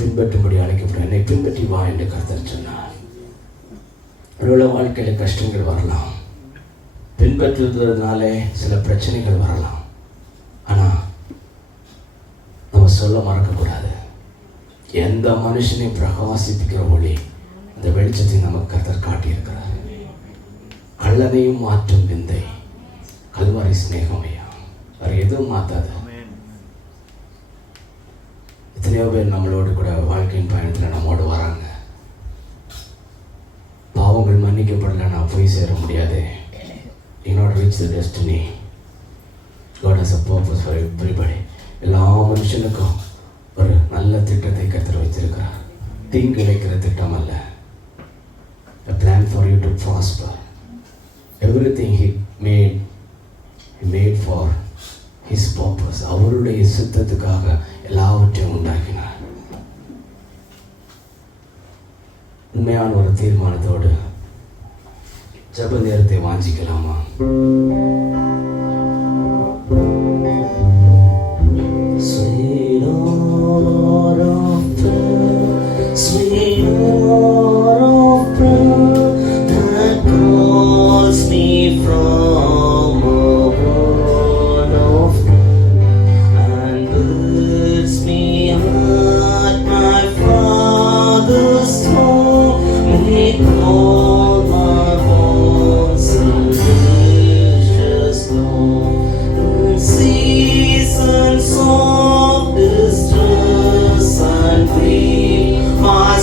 பின்பற்றும்படி அழைக்கப்படும். என்னை பின்பற்றி வா என்று கர்த்தர் சொன்னார். ஒருவேளை வாழ்க்கையில் கஷ்டங்கள் வரலாம், பின்பற்றுவதனாலே சில பிரச்சனைகள் வரலாம். ஆனால் நம்ம சொல்ல மறக்கக்கூடாது, எந்த மனுஷனையும் பிரகாசிப்பிக்கிற ஒளி அந்த வெளிச்சத்தை நமக்கு கர்த்தர் காட்டியிருக்கிறார். கள்ளனையும் மாற்றும் விந்தை கல்வாரி சிநேகமையா, வேறு எதுவும் மாற்றாது. எத்தனையோ பேர் நம்மளோடு கூட வாழ்க்கையின் பயணத்தில் நம்மோடு வராங்க. பாவங்கள் மன்னிக்கப்படலைன்னா போய் சேர முடியாது. You not reach the destiny. God has a purpose for everybody. எல்லா மனுஷனுக்கும் ஒரு நல்ல திட்டத்தை கர்த்தர் வைத்திருக்கிறார். தீங்கு வைக்கிற திட்டம் அல்ல. A plan for you to prosper. Everything he made for his purpose. அவருடைய சித்தத்துக்காக எல்லாவற்றையும் உண்டாக்கினார். உண்மையான ஒரு தீர்மானத்தோடு ஜெப நேரத்தை வாஞ்சிக்கலாமா? Seasons of distress and grief, my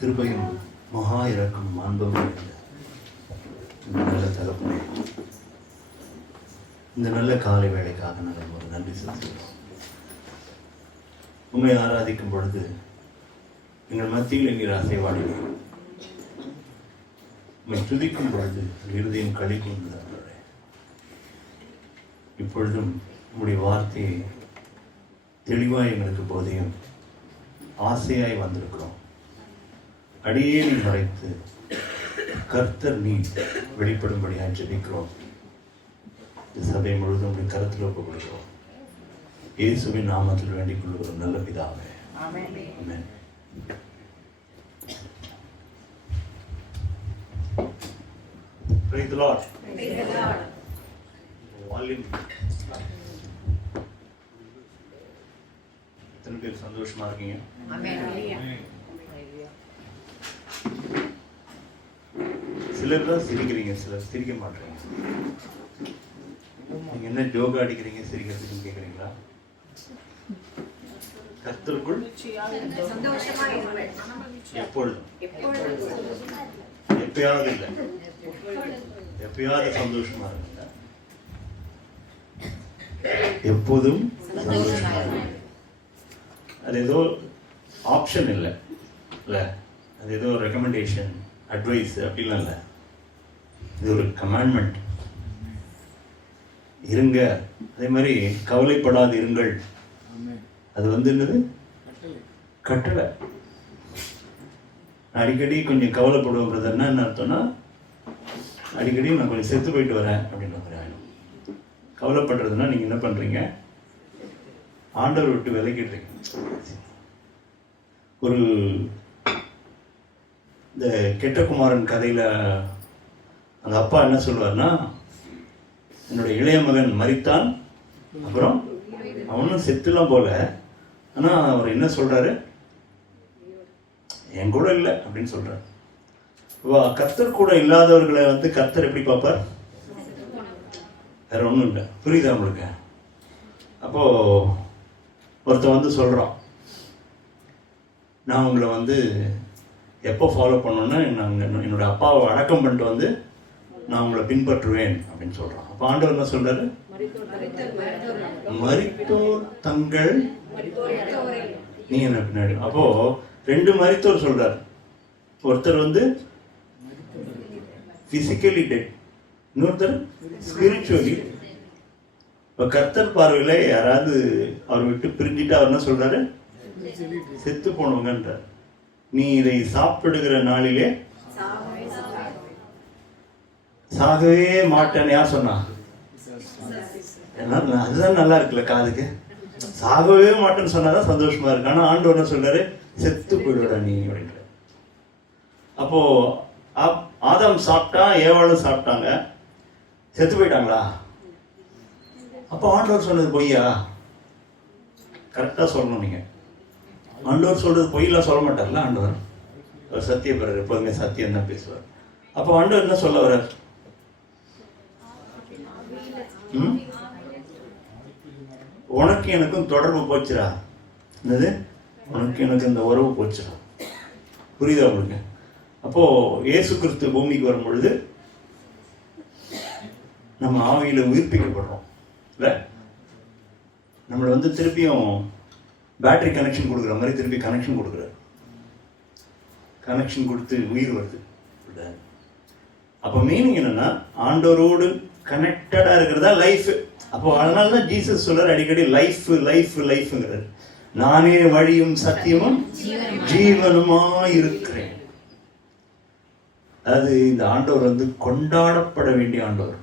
கிருபையும் மகா இரக்கமும் அன்பும் நிறைந்த இந்த நல்ல தகப்பனே, இந்த நல்ல காலை வேளைக்காக நாங்கள் ஒரு நன்றி செலுத்துகிறோம். உண்மை ஆராதிக்கும் பொழுது எங்கள் மத்தியில் என்கிற அசைவாடினோம். உண்மை துதிக்கும் பொழுது இருதயம் களி கொண்டுதான். இப்பொழுதும் உங்களுடைய வார்த்தையை தெளிவாய் எங்களுக்கு போதையும் ஆசையாய் வந்திருக்கிறோம். அடியேனை மறைத்து கர்த்தர் நீ வெளிப்படும்படியாக ஜெபிக்கிறோம். இந்த சபை முழுவதும் உடைய கருத்தில் ஒப்புக் கொடுக்கிறோம். இயேசுவின் நாமத்தில் வேண்டிக் கொள்ளுகிறோம் நல்ல பிதாவே. ஆமென். Praise the Lord. Praise the Lord. Volume. எத்தனை பேர் சந்தோஷமா இருக்கீங்க? சிலர் தான் சிரிக்கிறீங்க, சிலர் சிரிக்க மாட்டீங்க. நீங்க என்ன ஜோகா அடிக்கிறீங்க சிரிக்கிறதுக்கு கேட்குறீங்களா? கர்த்தருக்குள் எப்பொழுதும், எப்பயாவது இல்லை, எப்பயாவது சந்தோஷமா இருங்க. எப்போதும் சந்தோஷமா இருங்க. அது ஏதோ ஆப்ஷன் இல்லை, அது ஏதோ ரெக்கமெண்டேஷன், அட்வைஸ் அப்படிலாம் இல்லை. இது ஒரு கமாண்ட்மெண்ட். இருங்க. அதே மாதிரி கவலைப்படாது இருங்கள். அது என்னது? கட்டளை. அடிக்கடி கொஞ்சம் கவலைப்படுவோம் பிரதர்னா என்ன அர்த்தம்னா, அடிக்கடி நான் கொஞ்சம் செத்து போயிட்டு வரேன் அப்படின்ற மாதிரி ஆயிடும். கவலைப்படுறதுன்னா நீங்க என்ன பண்றீங்க? ஆண்டவர் விட்டு விலகிடுறீங்க. ஒரு இந்த கெட்டகுமாரன் கதையில அந்த அப்பா என்ன சொல்வார்னா, என்னுடைய இளைய மகன் மரித்தான், அப்புறம் அவனும் செத்துலாம் போல, ஆனா அவர் என்ன சொல்றாரு? என் கூட இல்லை அப்படின்னு சொல்றாரு. கர்த்தர் கூட இல்லாதவர்களை கர்த்தர் எப்படி பார்ப்பார்? வேற ஒன்றும் இல்லை. புரியுதா உங்களுக்கு? அப்போ ஒருத்தன் சொல்றான், நான் உங்களை எப்போ ஃபாலோ பண்ணோன்னா, நாங்கள் என்னோட அப்பாவை அடக்கம் பண்ணிட்டு நான் உங்களை பின்பற்றுவேன் அப்படின்னு சொல்றான். அப்போ ஆண்டவர் என்ன சொல்றாரு? மரித்தோர் தங்கள் நீ என்ன பின்னாடி. அப்போ ரெண்டு மரித்தோர் சொல்றாரு. ஒருத்தர் பிசிக்கலி டெட், இன்னொருத்தர் ஸ்பிரிச்சுவலி. இப்போ கர்த்தர் பார்வையில யாராவது அவர் விட்டு பிரிஞ்சுட்டு அவர் என்ன சொல்றாரு? செத்து போனவங்கன்றார். நீ இதை சாப்பிடுகிற நாளிலே சாகவே மாட்டேன்னு யார் சொன்னா? அதுதான் நல்லா இருக்குல்ல காதுக்கு. சாகவே மாட்டேன்னு சொன்னாதான் சந்தோஷமா இருக்கு. ஆனா ஆண்டவர் என்ன சொல்றாரு? செத்து போயிடுவா நீ அப்படின்ற. அப்போ ஆதாம் சாப்பிட்டா, ஏவாளும் சாப்பிட்டாங்க, செத்து போயிட்டாங்களா? அப்போ ஆண்டவர் சொன்னது பொய்யா? கரெக்டா சொல்லணும். நீங்க ஆண்டவர் சொல்றது பொய்யெல்லாம் சொல்ல மாட்டார்ல. ஆண்டவர் சத்திய பிறகு எப்போதுமே சத்தியம் தான் பேசுவார். அப்போ ஆண்டவர் என்ன சொல்ல வர்றார்? உனக்கு எனக்கும் தொடர்பு போச்சுரா. என்னது? உனக்கு எனக்கு இந்த உறவு போச்சுரா. புரியுதா உங்களுக்கு? அப்போ இயேசு கிறிஸ்து பூமிக்கு வரும் பொழுது நம்ம ஆவியில உயிர்ப்பிக்கப்படுறோம் இல்ல? நம்மளை திருப்பியும் பேட்டரி கனெக்ஷன் கொடுக்குற மாதிரி திருப்பி கனெக்ஷன் கொடுக்குறாரு. கனெக்ஷன் கொடுத்து உயிர் வருது. அப்போ மீனிங் என்னன்னா, ஆண்டவரோடு கனெக்டடா இருக்கிறதா லைஃப். அப்போ அதனாலதான் ஜீசஸ் சொல்றாரு அடிக்கடி லைஃப் லைஃப் லைஃப்ங்கிறார். நானே வழியும் சத்தியமும் ஜீவனுமா இருக்கிறேன். அதாவது இந்த ஆண்டவர் கொண்டாடப்பட வேண்டிய ஆண்டவர்.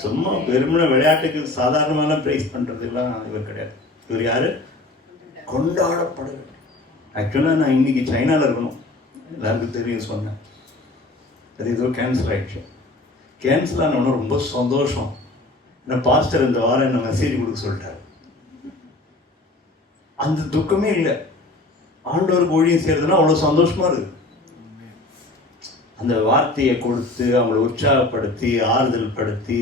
சும்மா வெறுமன விளையாட்டுக்கு சாதாரணமான பிரைஸ் பண்றது எல்லாம் இவர் கிடையாது. இவர் யாரு? கொண்டாடப்பட வேண்டும். ஆக்சுவலா நான் இன்னைக்கு சைனால இருக்கணும், எல்லாருக்கும் தெரியும் சொன்னேன். அது ஏதோ கேன்சல் ஆயிடுச்சு. கேன்சல் ஆனவன ரொம்ப சந்தோஷம். ஏன்னா பாஸ்டர் இந்த வாரம் என்ன மெசேஜ் கொடுக்க சொல்லிட்டாரு. அந்த துக்கமே இல்லை. ஆண்டவருக்கு ஊழியம் செய்யறதுன்னா அவ்வளவு சந்தோஷமா இருக்கு. அந்த வார்த்தையை கொடுத்து அவங்களை உற்சாகப்படுத்தி ஆறுதல் படுத்தி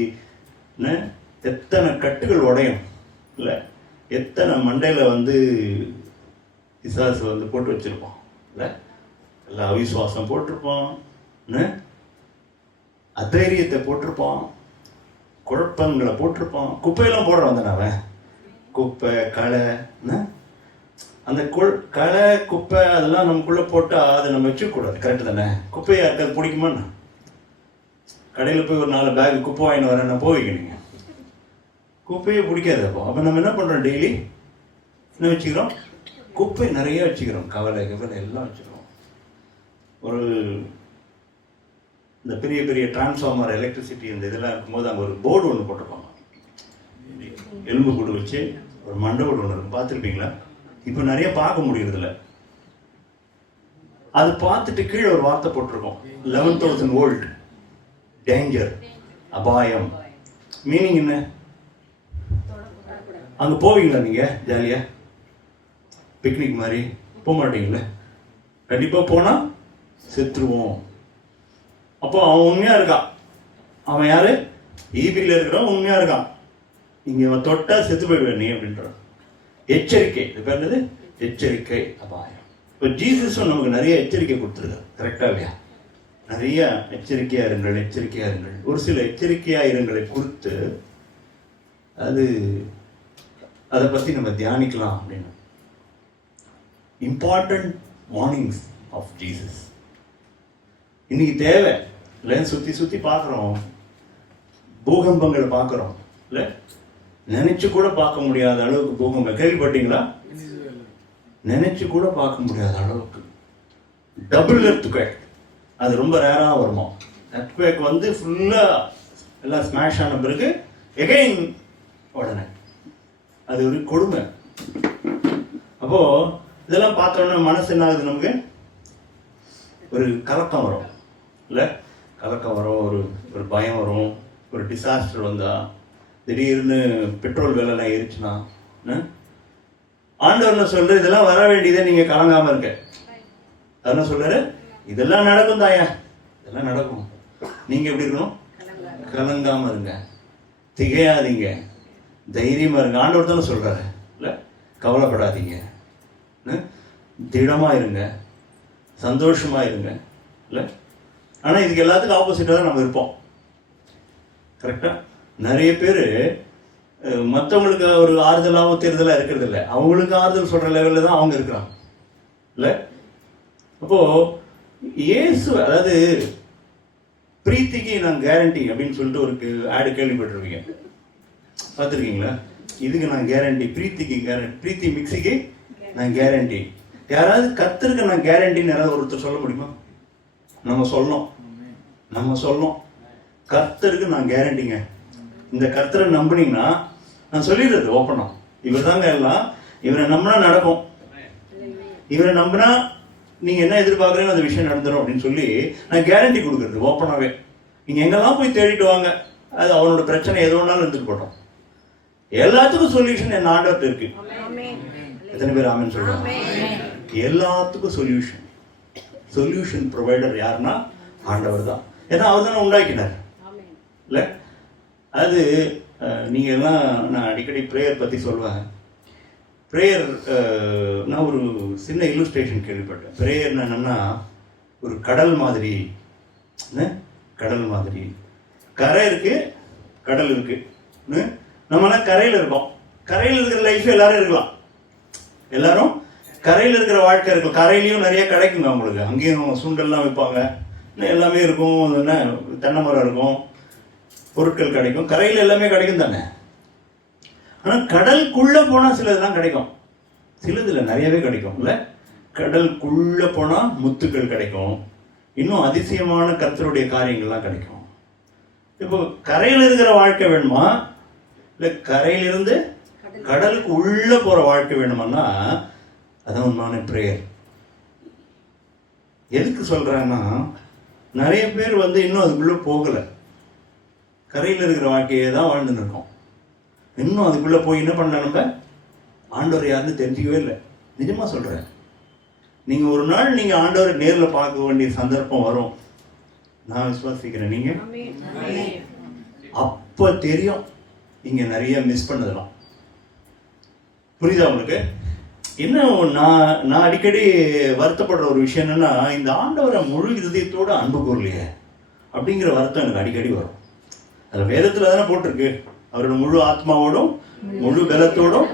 எத்தனை கட்டுகள் உடையும் இல்லை, எத்தனை மண்டையில பிசாசு போட்டு வச்சிருப்போம் இல்லை. எல்லாம் அவிசுவாசம் போட்டிருப்பான், அதைரியத்தை போட்டிருப்பான், குழப்பங்களை போட்டிருப்பான். குப்பையெல்லாம் போடுறான் தானே அவன். குப்பை, களை, அந்த களை குப்பை அதெல்லாம் நமக்குள்ளே போட்டால் அதை நம்ம வச்சுக்கூடாது. கரெக்டு தானே? குப்பையை யாருக்காது பிடிக்குமாண்ணா? கடையில் போய் ஒரு 4 பேக் குப்பை வாங்கிட்டு வரேன்னா போய்க்கிறீங்க, குப்பையே பிடிக்காது. அப்போ நம்ம என்ன பண்ணுறோம்? டெய்லி என்ன வச்சுக்கிறோம்? குப்பை நிறைய வச்சுக்கிறோம், கவலை எல்லாம் வச்சுக்கிறோம். ஒரு இந்த பெரிய பெரிய டிரான்ஸ்ஃபார்மர், எலக்ட்ரிசிட்டி இந்த இதெல்லாம் இருக்கும்போது அங்கே ஒரு போர்டு ஒன்று போட்டிருப்பாங்க, எலும்பு கூடு வச்சு ஒரு மண்டபோர்டு ஒன்று இருக்கும், பார்த்துருப்பீங்களா? இப்போ நிறைய பார்க்க முடியறதில்ல. அது பார்த்துட்டு கீழே ஒரு வார்த்தை போட்டிருக்கோம், 11,000 வோல்ட், டேஞ்சர், அபாயம். மீனிங் என்ன? அங்கே போவீங்களா நீங்கள்? ஜாலியாக பிக்னிக் மாதிரி போக மாட்டீங்களே? கண்டிப்பாக போனால் செத்துருவோம். அப்போ அவன் உண்மையாக இருக்கான். அவன் யாரு? ஈபியில் இருக்கிறவன் உண்மையாக இருக்கான். இங்கே தொட்டா செத்து போயிடுவேன் நீ அப்படின்றான். எச்சரிக்கை. இது பேர் என்னது? எச்சரிக்கை, அபாயம். இப்போ ஜீசஸும் நமக்கு நிறைய எச்சரிக்கை கொடுத்துருக்காரு. கரெக்டாக இல்லையா? நிறைய எச்சரிக்கையா இருங்கள், எச்சரிக்கையா இருங்கள். ஒரு சில எச்சரிக்கையா இருங்களை குறித்து அதை பற்றி நம்ம தியானிக்கலாம் அப்படின்னு. இம்பார்ட்டன்ட் வார்னிங்ஸ் ஆஃப் ஜீசஸ் இன்னைக்கு தேவை இல்லை? சுற்றி பார்க்குறோம், பூகம்பங்களை பார்க்குறோம் இல்லை? நினைச்சு கூட பார்க்க முடியாத அளவுக்கு பூகம்பம். கேள்விப்பட்டீங்களா? நினைச்சு கூட பார்க்க முடியாத அளவுக்கு டபுள் எர்த்குவேக். அது ரொம்ப ரேராக வருமா? எர்த்குவேக் வந்து ஃபுல்லாக எல்லாம் ஸ்மாஷ் ஆன பிறகு எகைன் உடனே அது ஒரு கொடுமை. அப்போ இதெல்லாம் பார்த்தோன்னா மனசு என்ன ஆகுது? நமக்கு ஒரு கலக்கம் வரும் இல்லை? கலக்கம் வரும், ஒரு பயம் வரும். ஒரு டிசாஸ்டர் வந்தா, திடீர்னு பெட்ரோல் விலைலாம் ஏறிச்சுன்னா, ஆண்டவர் என்ன சொல்றாரு? இதெல்லாம் வர வேண்டியதை நீங்க கலங்காம இருக்க. என்ன சொல்றாரு? இதெல்லாம் நடக்கும் தாயா, இதெல்லாம் நடக்கும். நீங்க எப்படி இருக்கணும்? கலங்காம இருங்க, திகையாதீங்க, தைரியமா இருங்க. ஆண்டவர் தானே சொல்றாரு இல்ல? கவலைப்படாதீங்க, திடமா இருங்க, சந்தோஷமா இருங்க இல்ல? ஆனா இதுக்கு எல்லாத்துக்கும் ஆப்போசிட்டா தான் நம்ம இருப்போம். கரெக்டா? நிறைய பேர் மற்றவங்களுக்கு ஒரு ஆறுதலாகவும் தேர்தலாக இருக்கிறது இல்லை, அவங்களுக்கு ஆறுதல் சொல்ற லெவலில் தான் அவங்க இருக்கிறாங்க இல்லை? அப்போ இயேசு, அதாவது பிரீத்திக்கு நான் கேரண்டி அப்படின்னு சொல்லிட்டு ஒரு ஆடு கேள்விப்பட்டிருப்பீங்க, பார்த்துருக்கீங்களா? இதுக்கு நான் கேரண்டி, பிரீத்திக்கு கேரண்டி, பிரீத்தி மிக்சிக்கு நான் கேரண்டி. யாராவது கர்த்தருக்கு நான் கேரண்டின்னு யாராவது ஒருத்தர் சொல்ல முடியுமா? நம்ம சொல்லணும் கர்த்தருக்கு நான் கேரண்டிங்க. இந்த கர்த்தரை நம்பினீங்கன்னா, நான் சொல்லிடுறது ஓப்பனா, இவர் தாங்க எல்லாம், இவரை நம்பினா நடக்கும், இவரை நம்பினா நீங்க என்ன எதிர்பார்க்குறீங்க அந்த விஷயம் நடந்துடும் அப்படின்னு சொல்லி நான் கேரண்டி கொடுக்குறது ஓப்பனாவே. நீங்க எங்கெல்லாம் போய் தேடிட்டு வாங்க, அது அவனோட பிரச்சனை எது ஒன்றாலும் இருந்துட்டு போட்டோம். எல்லாத்துக்கும் சொல்யூஷன் என் ஆண்டவர்கிட்ட இருக்கு. எத்தனை பேர் ஆமென் சொல்றாங்க? எல்லாத்துக்கும் சொல்யூஷன் ப்ரொவைடர் யாருன்னா ஆண்டவர் தான். ஏன்னா அவர் தானே உண்டாக்கினார் இல்லை? அது நீங்க எல்லாம், நான் அடிக்கடி ப்ரேயர் பத்தி சொல்லுவேன். ப்ரேயர் நான் ஒரு சின்ன இல்லுஸ்ட்ரேஷன் கேள்விப்பட்டேன். ப்ரேயர்னா என்னன்னா, ஒரு கடல் மாதிரி, கரை இருக்கு, கடல் இருக்கு. நம்மளாம் கரையில் இருக்கோம். கரையில் இருக்கிற லைஃப் எல்லாரும் இருக்கலாம், எல்லாரும் கரையில் இருக்கிற வாழ்க்கை இருக்கும். கரையிலையும் நிறைய கிடைக்குங்க அவங்களுக்கு. அங்கேயும் சுண்டெல்லாம் வைப்பாங்க, எல்லாமே இருக்கும், தென்னை மரம் இருக்கும், பொருட்கள் கிடைக்கும். கரையில் எல்லாமே கிடைக்கும் தானே. ஆனால் கடலுக்குள்ள போனால் சிலதெல்லாம் கிடைக்கும், சிலதுல நிறையவே கிடைக்கும் இல்லை? கடலுக்குள்ள போனால் முத்துக்கள் கிடைக்கும், இன்னும் அதிசயமான கர்த்தருடைய காரியங்கள்லாம் கிடைக்கும். இப்போ கரையில் இருக்கிற வாழ்க்கை வேணுமா, இல்லை கரையிலிருந்து கடலுக்கு உள்ள போற வாழ்க்கை வேணுமான்னா, அதான் உண்மையான பிரேயர். எதுக்கு சொல்றேன்னா, நிறைய பேர் இன்னும் அதுக்குள்ள போகலை, கரையில் இருக்கிற வாழ்க்கையே தான் வாழ்ந்துன்னு இருக்கோம். இன்னும் அதுக்குள்ள போய் என்ன பண்ணல, நம்ம ஆண்டவர் யாருன்னு தெரிஞ்சிக்கவே இல்லை. நிஜமா சொல்றேன், நீங்க ஒரு நாள் நீங்க ஆண்டவரை நேரில் பார்க்க வேண்டிய சந்தர்ப்பம் வரும், நான் விசுவாசிக்கிறேன். நீங்க அப்ப தெரியும் நீங்க நிறைய மிஸ் பண்ணதெல்லாம். புரியுதா உங்களுக்கு? என்ன நான் அடிக்கடி வருத்தப்படுற ஒரு விஷயம் என்னன்னா, இந்த ஆண்டவரை முழு இருதயத்தோட அன்பு கூறலையே அப்படிங்கிற வருத்தம் எனக்கு அடிக்கடி வரும். அதில் வேதத்தில் தானே போட்டிருக்கு, அவரோட முழு ஆத்மாவோடும் முழு பலத்தோடும்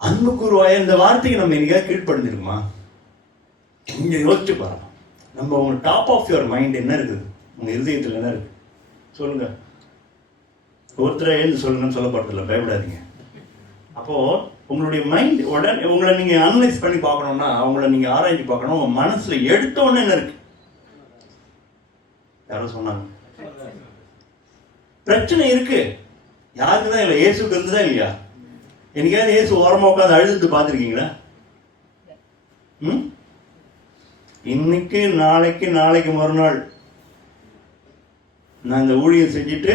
அன்பு கூறுவாய. இந்த வார்த்தைக்கு நம்ம என்னைக்காவது கீழ்ப்படிஞ்சிருக்குமா? இங்க யோசிச்சு பாருங்க. நம்ம உங்க டாப் ஆஃப் யுவர் மைண்ட் என்ன இருக்குது, உங்க இருதயத்தில் என்ன இருக்கு சொல்லுங்க. ஒருத்தரை எழுந்து சொல்லுங்கன்னு சொல்லப்படுறதில்ல, பயப்படாதீங்க. அப்போ உங்களுடைய மைண்ட் உடனே உங்களை நீங்க அனலைஸ் பண்ணி பார்க்கணும்னா, உங்களை நீங்க ஆராய்ச்சி பார்க்கணும். உங்க மனசுல எடுத்த உடனே என்ன இருக்கு? யாரும் சொன்னாங்க பிரச்சனை இருக்கு. யாருக்கு தான் இல்லை, இயேசுக்கு இருந்துதா இல்லையா? என்னைக்காவது இயேசு ஓரமா உட்காந்து அழுது பார்த்துருக்கீங்களா? இன்னைக்கு நாளைக்கு நாளைக்கு மறுநாள் நான் இந்த ஊழியம் செஞ்சுட்டு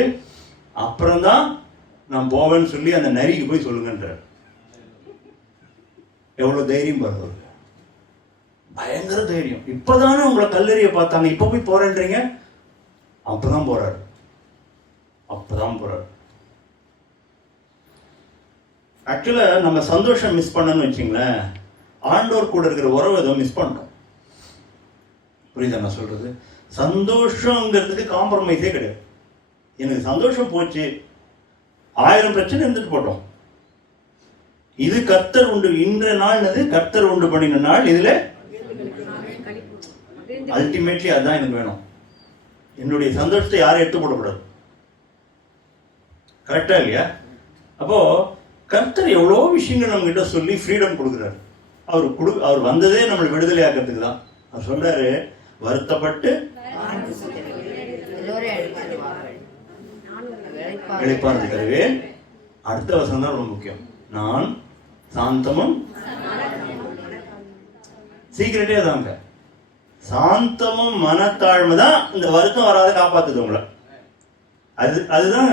அப்புறம்தான் நான் போவேன்னு சொல்லி அந்த நரிக்கு போய் சொல்லுங்கன்ற. எவ்வளவு தைரியம் பாருங்க, பயங்கர தைரியம். இப்பதானே உங்களை கல்லறிய பார்த்தாங்க, இப்ப போய் போறேன்றீங்க. அப்பதான் போறாரு. ஆக்சுவலா நம்ம சந்தோஷம் மிஸ் பண்ணணும்னு வச்சுங்களேன், ஆண்டோர் கூட இருக்கிற உறவை ஏதோ மிஸ் பண்ணோம். புரியுதா நான் சொல்றது? சந்தோஷங்கிறதுக்கு காம்ப்ரமைஸே கிடையாது. எனக்கு சந்தோஷம் போச்சு, 1000 பிரச்சனை இருந்துட்டு போட்டோம். இது கர்த்தர் உண்டு இன்ற நாள், கர்த்தர் உண்டு பண்ணின நாள். இதுல அல்டிமேட்லி அதுதான் எனக்கு வேணும். என்னுடைய சந்தோஷத்தை யாரும் எடுத்து போடக்கூடாது. கரெக்டா இல்லையா? அப்போ கர்த்தர் எவ்வளோ விஷயங்கள் நம்ம கிட்ட சொல்லி ஃப்ரீடம் கொடுக்குறாரு. அவர் வந்ததே நம்மளை விடுதலை ஆக்கிறதுக்கு தான். அவர் சொல்றாரு, வருத்தப்பட்டு இளைப்பாறுதல் தருவேன். அடுத்த வசனம் தான் ரொம்ப முக்கியம். நான் சாந்தமும், சீக்கிரட்டே தாங்க, சாந்தமும் மனத்தாழ்மை தான் இந்த வருத்தம் வராத காப்பாத்துது உங்களை. அதுதான்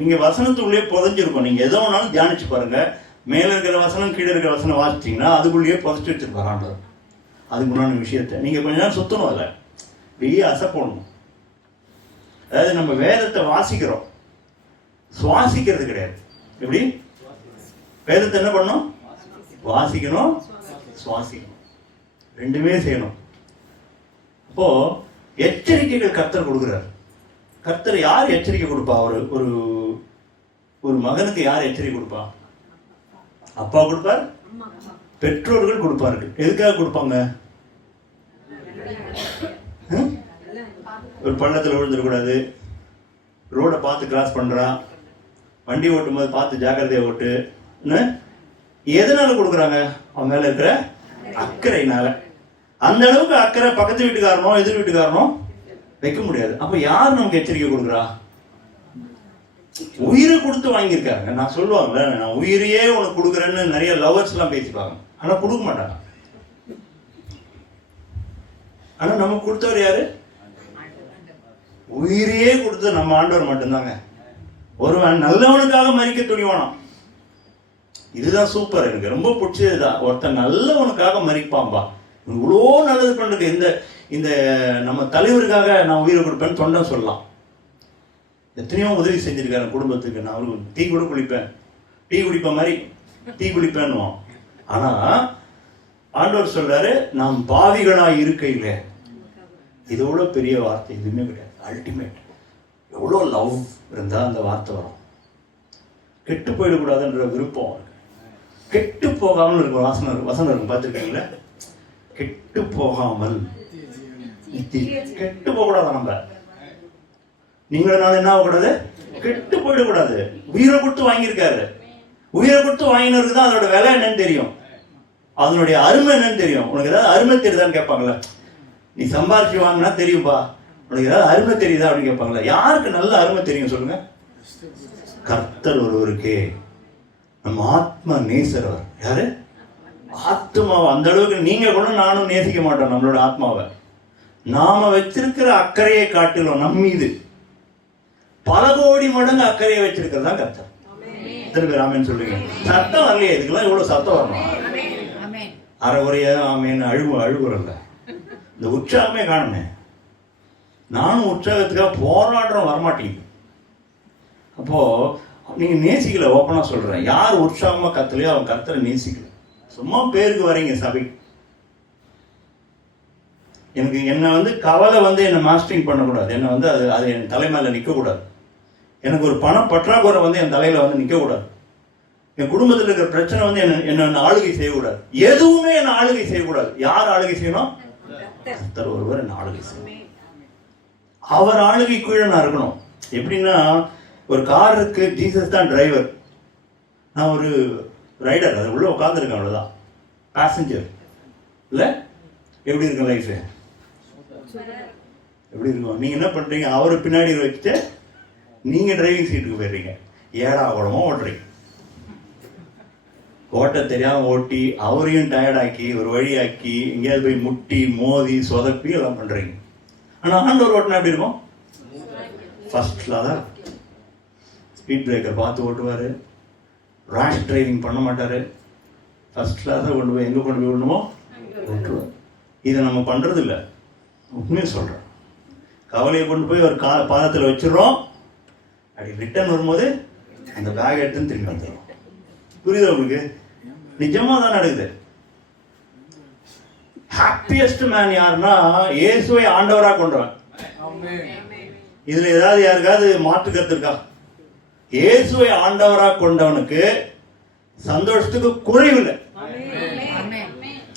நீங்க வசனத்துக்குள்ளேயே புதைஞ்சிருக்கும். நீங்க எதோ ஒன்றாலும் தியானிச்சு பாருங்க. மேல இருக்கிற வசனம் கீழே இருக்கிற வசனம் வாசிச்சீங்கன்னா அதுக்குள்ளேயே புதைச்சு வச்சிருப்பாங்க. அதுக்கு முன்னாடி விஷயத்தை நீங்க கொஞ்ச நேரம் சுத்தணும், அதை வெளியே அசைப்போடணும். அதாவது நம்ம வேதத்தை வாசிக்கிறோம், சுவாசிக்கிறது கிடையாது. எப்படி? வேதத்தை என்ன பண்ணணும்? வாசிக்கணும், சுவாசிக்கணும், ரெண்டுமே செய்யணும். அப்போ எச்சரிக்கைகள் கர்த்தர் கொடுக்குறாரு. கர்த்தர் யார் எச்சரிக்கை கொடுப்பா? ஒரு மகனுக்கு யார் எச்சரிக்கை கொடுப்பா? அப்பா கொடுப்பார், பெற்றோர்கள் கொடுப்பார்கள். எதுக்காக கொடுப்பாங்க? ஒரு பள்ளத்தில் விழுந்துடக்கூடாது, ரோடை பார்த்து கிராஸ் பண்றான், வண்டி ஓட்டும் போது பார்த்து ஜாக்கிரதையா ஓட்டு. எதனால கொடுக்குறாங்க? அவன் மேல இருக்கிற அக்கறையினால. அந்த அளவுக்கு அக்கறை பக்கத்து வீட்டுக்காரனோ எதிர் வீட்டுக்காரனோ வைக்க முடியாது. அப்ப யார் நமக்கு எச்சரிக்கை கொடுக்குறா? உயிரை கொடுத்து வாங்கியிருக்காங்க. நான் சொல்லுவாங்கல்ல, நான் உயிரையே உனக்கு கொடுக்குறேன்னு நிறைய லவர்ஸ் எல்லாம் பேசிப்பாங்க. ஆனா கொடுக்க மாட்டாங்க. ஆனா நமக்கு கொடுத்தவர் யாரு? உயிரையே கொடுத்து நம்ம ஆண்டவர் மட்டும்தாங்க. ஒருவன் நல்லவனுக்காக மறிக்க துணிவானாம். இதுதான் சூப்பர். எனக்கு ரொம்ப பிடிச்சதுதான். ஒருத்தன் நல்லவனுக்காக மறிப்பான்பா. இவ்வளோ நல்லது பண்றது. இந்த நம்ம தலைவருக்காக நான் உயிரை கொடுப்பேன்னு தொண்டன் சொல்லலாம். எத்தனையோ உதவி செஞ்சிருக்காரு குடும்பத்துக்கு. நான் அவருக்கு டீ கூட குளிப்பேன், டீ குடிப்ப மாதிரி டீ குளிப்பேன்னுவான். ஆனா ஆண்டவர் சொல்றாரு, நாம் பாவிகளா இருக்கையில. இதோட பெரிய வார்த்தை எதுவுமே கிடையாது. அல்டிமேட். எவ்வளோ லவ் இருந்தா அந்த வார்த்தை வரும். கெட்டு போயிடக்கூடாதுன்ற விருப்பம். கெட்டு போகாமல் இருக்கும் வசனம் இருக்கும், பார்த்துருக்கீங்களா? கெட்டு போகாமல், கெட்டு போக கூடாது. நம்ம நீங்களும் நான் என்ன ஆகக்கூடாது? கெட்டு போயிடக்கூடாது. உயிரை கொடுத்து வாங்கியிருக்காரு. உயிரை கொடுத்து வாங்கினருக்கு தான் அதோட விலை என்னன்னு தெரியும், அதனுடைய அருமை என்னன்னு தெரியும். உனக்கு ஏதாவது அருமை தெரியுதான்னு கேட்பாங்களே. நீ சம்பாரிச்சு வாங்கினா தெரியும்பா, உனக்கு ஏதாவது அருமை தெரியுதா அப்படின்னு கேட்பாங்களே. யாருக்கு நல்ல அருமை தெரியும் சொல்லுங்க? கர்த்தர் ஒருவருக்கே. நம்ம ஆத்மா நேசரவர் யாரு? ஆத்மாவை. அந்த அளவுக்கு நீங்க கூட நானும் நேசிக்க மாட்டோம் நம்மளோட ஆத்மாவை. நாம வச்சிருக்கிற அக்கறையை காட்டிலும் நம் மீது பல கோடி மடங்கு அக்கறையை வச்சிருக்கிறது தான் கர்த்தர். எத்தனை பேர் ஆமேன்னு சொல்றீங்க? சத்தம் வரலையே, இதுக்கெல்லாம் இவ்வளவு சத்தம் வரணும். அரை குறையா ஆமேன்னு அழுகுறல்ல, இந்த உற்சாகமே காணுமே. நானும் உற்சாகத்துக்காக போராடுறோம், வரமாட்டேங்குது. அப்போ நீங்க நேசிக்கல. ஓப்பனா சொல்றேன், யார் உற்சாகமா கத்தலையோ அவன் கர்த்தரை நேசிக்கல. சும்மா பேருக்கு வரீங்க சபை. எனக்கு என்ன கவலை என்ன மாஸ்டரிங் பண்ணக்கூடாது. என்ன அது என் தலைமையில நிற்க கூடாது. எனக்கு ஒரு பண பற்றாக்குறை என் தலையில நிற்க கூடாது. என் குடும்பத்தில் இருக்கிற பிரச்சனை என்ன ஆளுகை செய்யக்கூடாது. எதுவுமே என்ன ஆளுகை செய்யக்கூடாது. யார் ஆளுகை செய்யணும்? கர்த்தர் ஒருவர் என்ன ஆளுகை செய்யணும். அவர் ஆளுகைக்குள்ள நான் இருக்கணும். எப்படின்னா, ஒரு கார் இருக்கு, ஜீசஸ் தான் டிரைவர், நான் ஒரு ரைடர், அது உள்ள உட்காந்துருக்கேன், அவ்வளவுதான், பேசஞ்சர் இல்ல. எப்படி இருக்கும் லைஃப்? எப்படி இருக்கும்? நீங்க என்ன பண்றீங்க? அவரை பின்னாடி வச்சுட்டு நீங்க டிரைவிங் சீட்டுக்கு போயிடுறீங்க. ஏடா கூடமா ஓட்டுறீங்க. ஓட்ட தெரியாம ஓட்டி அவரையும் டயர்டாக்கி ஒரு வழியாக்கி எங்கேயாவது போய் முட்டி மோதி சொதப்பி எல்லாம் பண்றீங்க. ஆனா ஆண்டவர் ஓட்டினா எப்படி இருக்கும்? ஃபர்ஸ்ட்ல தான் ஸ்பீட் பிரேக்கர் பார்த்து ஓட்டுவாரு. ரேஷ் டிரைவிங் பண்ண மாட்டாரு. ஃபர்ஸ்ட் கிளாஸாக கொண்டு போய் எங்கே கொண்டு போய் விடணுமோ ஓட்டுவார். இதை நம்ம பண்றது இல்லை. உண்மையை சொல்றேன். கவலையை கொண்டு போய் ஒரு பாதத்தில் வச்சிடறோம். அப்படி ரிட்டர்ன் வரும்போது அந்த பேக் எடுத்துன்னு திரும்பி வந்துடும். புரியுதா உங்களுக்கு? நிஜமா தான் நடக்குது. ஹாப்பியஸ்ட் மேன் யாருன்னா இயேசுவை ஆண்டவராக கொண்டவன். இதுல ஏதாவது யாருக்காவது மாற்று கருத்து இருக்கா? இயேசுவை ஆண்டவராக கொண்டவனுக்கு சந்தோஷத்துக்கு குறைவில்லை.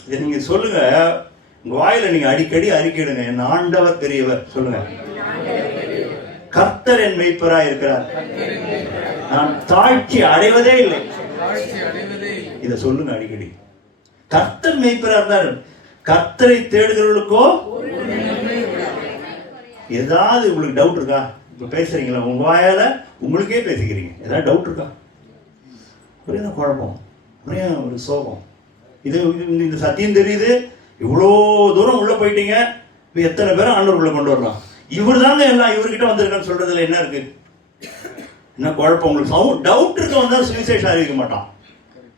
இதை நீங்க சொல்லுங்க, உங்க வாயில நீங்க அடிக்கடி அறிக்கையிடுங்க, என் ஆண்டவர் பெரியவர் சொல்லுங்க. கர்த்தர் என் மெய்ப்பராய் இருக்கிறார், நான் தாழ்ச்சி அடைவதே இல்லை. இத சொல்லுங்க அடிக்கடி. கர்த்தர் மெய்ப்பரா இருந்தார். கர்த்தரை தேடுகிறவர்களுக்கோ ஏதாவது உங்களுக்கு டவுட் இருக்கா? இப்ப பேசுறீங்களா, உங்க வாயால உங்களுக்கே பேசிக்கிறீங்க, ஏதாவது டவுட் இருக்கா? ஒரே குழப்பம், ஒரே ஒரு சோகம். இது இந்த சத்தியம் தெரியுது, இவ்வளோ தூரம் உள்ள போயிட்டீங்க, இப்போ எத்தனை பேரும் ஆண்டவர்களை கொண்டு வரலாம்? இவர் தாங்க எல்லாம், இவர்கிட்ட வந்திருக்கான்னு சொல்றதுல என்ன இருக்கு? என்ன குழப்பம் உங்களுக்கு? டவுட் இருக்க வந்தா சுவிசேஷம் அறிவிக்க மாட்டான்.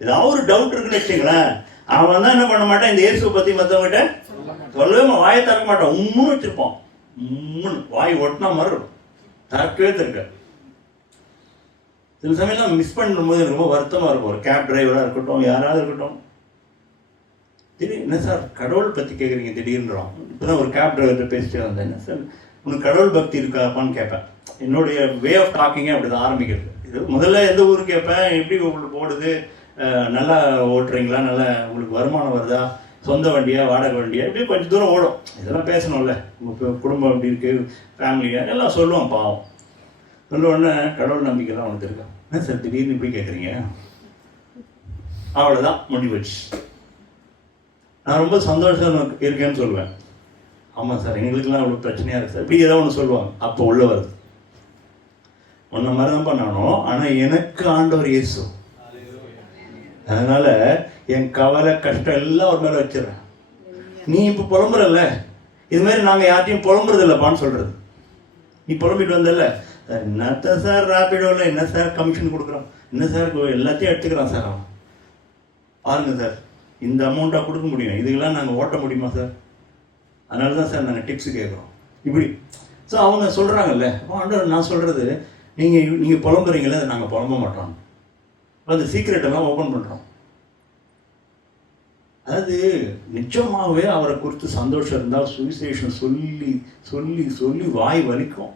ஏதாவது ஒரு டவுட் இருக்குன்னு வச்சுங்களேன், அவன் தான் என்ன பண்ண மாட்டான், இந்த இயேசுவை பத்தி மற்றவங்கிட்ட சொல்லவே வாயை திறக்க மாட்டான். உம்முன்னு வச்சிருப்பான். உம்முன்னு வாய் ஒட்டினா மாதிரி இருக்கும், திறக்கவே திறக்க. சில சமயம் மிஸ் பண்ணும்போது ரொம்ப வருத்தமா இருக்கும். ஒரு கேப் டிரைவரா இருக்கட்டும், யாராவது இருக்கட்டும், திடீர் என்ன சார் கடவுள் பத்தி கேட்குறீங்க திடீர்னுறோம். இப்போதான் ஒரு கேப் டிரைவர்கிட்ட பேசிட்டே வந்தேன். என்ன சார் உனக்கு கடவுள் பக்தி இருக்காப்பான்னு கேட்பேன். என்னுடைய வே ஆஃப் டாக்கிங்கே அப்படிதான் ஆரம்பிக்கிறது. இது முதல்ல எந்த ஊருக்கு கேட்பேன், எப்படி உங்களுக்கு போடுது, நல்லா ஓட்டுறீங்களா, நல்லா உங்களுக்கு வருமானம் வருதா, சொந்த வண்டியா வாடகை வண்டியா, இப்படி கொஞ்சம் தூரம் ஓடும். இதெல்லாம் பேசணும்ல, உங்கள் குடும்பம் எப்படி இருக்கு, ஃபேமிலியா, எல்லாம் சொல்லுவோம். பாவம் சொல்ல உடனே கடவுள் நம்பிக்கை தான் உனக்கு இருக்கா? என்ன சார் திடீர்னு இப்படி கேட்குறீங்க? அவ்வளோதான், முடிவச்சு. நான் ரொம்ப சந்தோஷம் இருக்கேன்னு சொல்லுவேன். ஆமாம் சார், எங்களுக்கெல்லாம் அவ்வளோ பிரச்சனையாக இருக்குது சார், இப்படி ஏதாவது ஒன்று சொல்லுவாங்க. அப்போ உள்ள வருது, ஒன்றை மாதிரி தான் பண்ணணும். ஆனால் எனக்கு ஆண்டவர் இயேசு, அதனால என் கவலை கஷ்டம் எல்லாம் ஒரு மேலே வச்சிடறேன். நீ இப்போ புலம்புறல்ல, இது மாதிரி நாங்கள் யார்ட்டையும் புலம்புறது இல்லைப்பான்னு சொல்றது. நீ புலம்பிட்டு வந்தல, என்னத்த சார் ராபிடோவில் என்ன சார் கமிஷன் கொடுக்குறோம், என்ன சார் எல்லாத்தையும் எடுத்துக்கிறான் சார் அவன், பாருங்க சார் இந்த அமௌண்ட்டாக கொடுக்க முடியும், இதுக்கெல்லாம் நாங்கள் ஓட்ட முடியுமா சார், அதனால தான் சார் நாங்கள் டிப்ஸ் கேட்குறோம் இப்படி. ஸோ அவங்க சொல்கிறாங்கல்ல, ஆண்டவர் நான் சொல்கிறது, நீங்கள் புலம்புறீங்களே, அதை நாங்கள் புலம்ப மாட்டோம். அந்த சீக்ரெட் எல்லாம் ஓப்பன் பண்ணுறோம். அதாவது நிச்சயமாகவே அவரை குறித்து சந்தோஷம் இருந்தால் சுவிசேஷம் சொல்லி சொல்லி சொல்லி வாய் வலிக்கும்.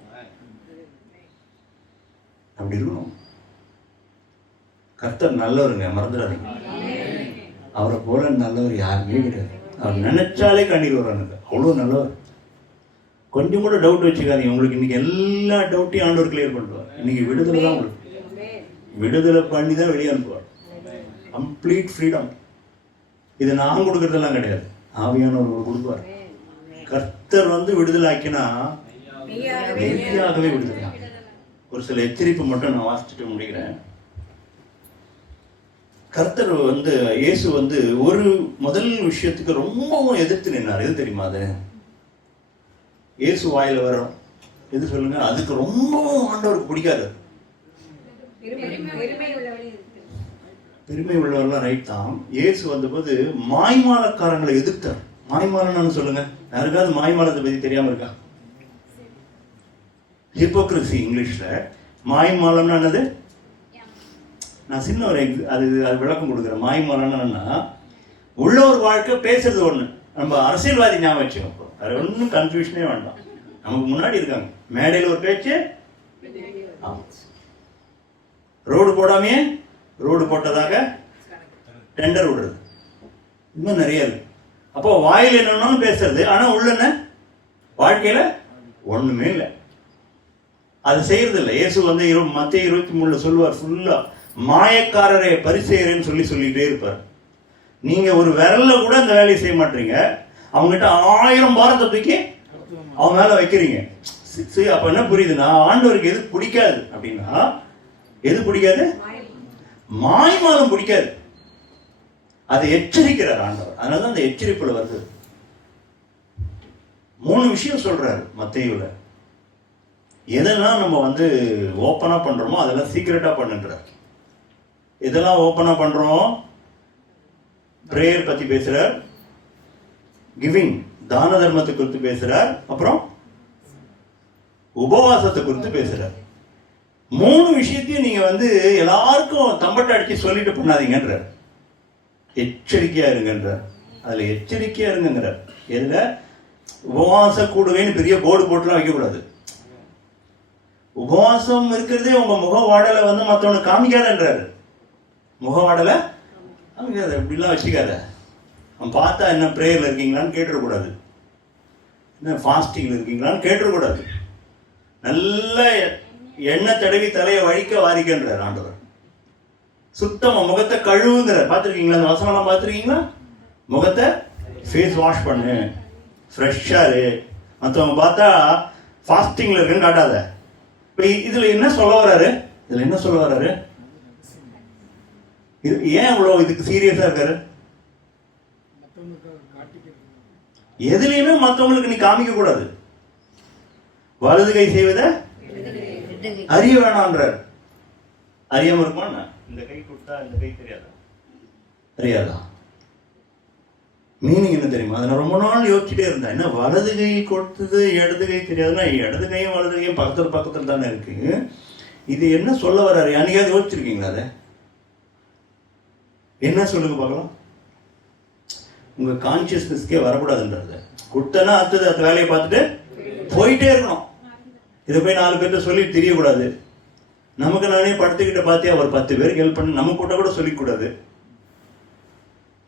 அப்படி இருக்கணும். கர்த்தர் நல்லவருங்க, மறந்துடாதீங்க. அவரை போல நல்லவர் யாருமே கிடையாது. அவர் நினைச்சாலே கண்ணீர் வரும். அவ்வளோ நல்லவர். கொஞ்சம் கூட டவுட் வச்சுக்காதீங்க. உங்களுக்கு இன்னைக்கு எல்லா டவுட்டையும் ஆண்டவர் கிளியர் பண்ணுவார். இன்னைக்கு விடுதலை தான், உங்களுக்கு விடுதலை பண்ணி தான் வெளியே அனுப்புவார். Complete freedom. இது நான் கொடுக்கறதெல்லாம் கிடையாது, ஆவியானவர் கொடுப்பார். கர்த்தர் விடுதலை ஆக்கினா மெய்யாகவே விடுதலை. ஒரு சில எச்சரிப்பு மட்டும் நான் வாசிச்சுட்டு முடிக்கிறேன். கர்த்தர் இயேசு ஒரு முதல் விஷயத்துக்கு ரொம்பவும் எதிர்த்து நின்னார். எது தெரியுமா? அது இயேசு வாயில வரும் எது சொல்லுங்க, அதுக்கு ரொம்பவும் ஆண்டவருக்கு பிடிக்காது. பெருமை உள்ளவர்லாம் ரைட் தான். இயேசு வந்தபோது மாய்மாலக்காரங்களை எதிர்த்தார். மாய்மாலன்னு சொல்லுங்க, யாருக்காவது மாய்மாலத்தை பத்தி தெரியாம இருக்கா? ஹிப்போக்ரசி இங்கிலீஷ்ல. மாய்மாலம்னா என்னது? நான் சின்ன ஒரு அது விளக்கம் கொடுக்குறேன். மாய்மரம்னா உள்ளூர் வாழ்க்கை, பேசுறது ஒண்ணு. நம்ம அரசியல்வாதி ஞாபகம் வச்சுக்கோ, அது ஒன்றும் கன்ஃபியூஷனே வேண்டாம். நமக்கு முன்னாடி இருக்காங்க, மேடையில் ஒரு பேச்சு, ரோடு போடாமையே ரோடு போட்டதாக டெண்டர் விடுறது, இன்னும் நிறைய இருக்கு. அப்போ வாயில் என்னன்னாலும் பேசுறது, ஆனா உள்ள என்ன வாழ்க்கையில ஒண்ணுமே இல்லை. அது செய்யறது இல்லை. இயேசு வந்து மத்திய 23 சொல்லுவார், ஃபுல்லா மாயக்காரரே பரிசேயரேன்னு சொல்லிட்டே இருப்பார். நீங்க ஒரு விரல்ல கூட அந்த வேலையை செய்ய மாட்டீங்க, அவங்ககிட்ட 1000 பாரத்தை தூக்கி அவன் மேல வைக்கிறீங்க. அப்ப என்ன புரியுதுன்னா, ஆண்டவருக்கு எது பிடிக்காது அப்படின்னா, எது பிடிக்காது? மாய்மாலம் பிடிக்காது. அதை எச்சரிக்கிறார் ஆண்டவர். அதனாலதான் அந்த எச்சரிப்புல வருது. 3 விஷயம் சொல்றாரு மத்தேயுல. எதெல்லாம் நம்ம வந்து ஓப்பனா பண்றோமோ அதெல்லாம் சீக்கிரட்டா பண்ணுன்றார். எதெல்லாம் ஓப்பனா பண்றோம்? பிரேயர் பத்தி பேசுறார், கிவிங் தான தர்மத்தை குறித்து பேசுறார், அப்புறம் உபவாசத்தை குறித்து பேசுறார். 3 விஷயத்தையும் நீங்க வந்து எல்லாருக்கும் தம்பட்ட அடிச்சு சொல்லிட்டு பண்ணாதீங்கன்றார். எச்சரிக்கையா இருங்கன்றார். அதுல எச்சரிக்கையா இருங்கிறார். எதுல? உபவாச கூடுவேன்னு பெரிய போர்டு போட்டுலாம் வைக்கக்கூடாது. உபவாசம் இருக்கிறதே உங்க முகவாடலை வந்து மற்றவனுக்கு காமிக்காதன்றாரு. முகவாடலை காமிக்காத, இப்படிலாம் வச்சுக்காத. அவன் பார்த்தா என்ன பிரேயர்ல இருக்கீங்களான்னு கேட்டுடக்கூடாது, என்ன ஃபாஸ்டிங்ல இருக்கீங்களான்னு கேட்டுடக்கூடாது. நல்ல எண்ணெய் தடவி தலையை வழிக்க வாரிக்கின்றார் ஆண்டவர். சுத்தமா முகத்தை கழுவுங்கிறார். பார்த்துருக்கீங்களா அந்த வசனம்லாம்? பார்த்துருக்கீங்களா? முகத்தை ஃபேஸ் வாஷ் பண்ணு, ஃப்ரெஷ்ஷா இரு. மற்றவங்க பார்த்தா ஃபாஸ்டிங்ல இருக்குன்னு காட்டாத. இப்போ இதுல என்ன சொல்ல வர்றாரு? இதுல என்ன சொல்ல வர்றாரு? இது ஏன் இவ்வளவு இதுக்கு சீரியஸா இருக்காரு? எதுலையுமே மற்றவங்களுக்கு நீ காமிக்க கூடாது. வலது கை செய்வதை அறிய வேணான்றார். அறியாம இருப்பான். இந்த கை கொடுத்தா இந்த கை தெரியாதா? தெரியாதா? மீனிங் என்ன தெரியுமா? அதை நான் ரொம்ப நாள் யோசிச்சுட்டே இருந்தேன். என்ன வலது கை கொடுத்தது இடது கை தெரியாதுன்னா, இடது கையும் வலது கையும் பக்கத்துல தானே இருக்கு. இது என்ன சொல்ல வர்றாரு? அன்னைக்காவது யோசிச்சிருக்கீங்களா? அதை என்ன சொல்லுங்க பார்க்கலாம். உங்க கான்சியஸ்னஸ்க்கே வரக்கூடாதுன்றது. கொடுத்தனா அடுத்த வேலையை பார்த்துட்டு போயிட்டே இருக்கணும். இதை போய் 4 பேர்ட்ட சொல்லி தெரியக்கூடாது. நமக்கு நானே படுத்துக்கிட்ட பார்த்தியா ஒரு 10 பேருக்கு ஹெல்ப் பண்ணி நம்ம கூட சொல்லக்கூடாது.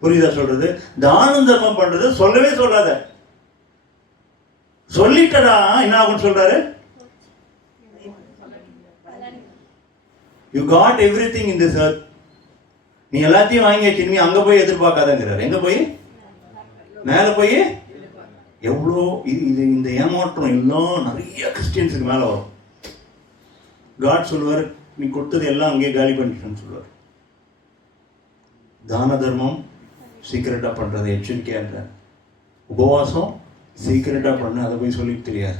புரியுதா சொல்றது? தானம் தர்மம் பண்றது சொல்லவே சொல்லாத. சொல்லிட்டடா என்ன ஆகும் சொல்றாரு? You got everything in this earth. நீ எல்லாத்தையும் வாங்கி வச்சு நீ அங்க போய் எதிர்பார்க்காதங்கிறார். எங்க போய்? மேல போய். எவ்வளோ இது இந்த ஏமாற்றம் எல்லாம் நிறைய கிறிஸ்டியன்ஸுக்கு மேல வரும். காட் சொல்லுவார், நீ கொடுத்தது எல்லாம் அங்கேயே காலி பண்ணிட்டேன்னு சொல்லுவார். தான தர்மம் சீக்கிரட்டா பண்றது எச்சரிக்கையா. உபவாசம் சீக்கிரட்டா பண்ண, அதை போய் சொல்லிட்டு தெரியாது.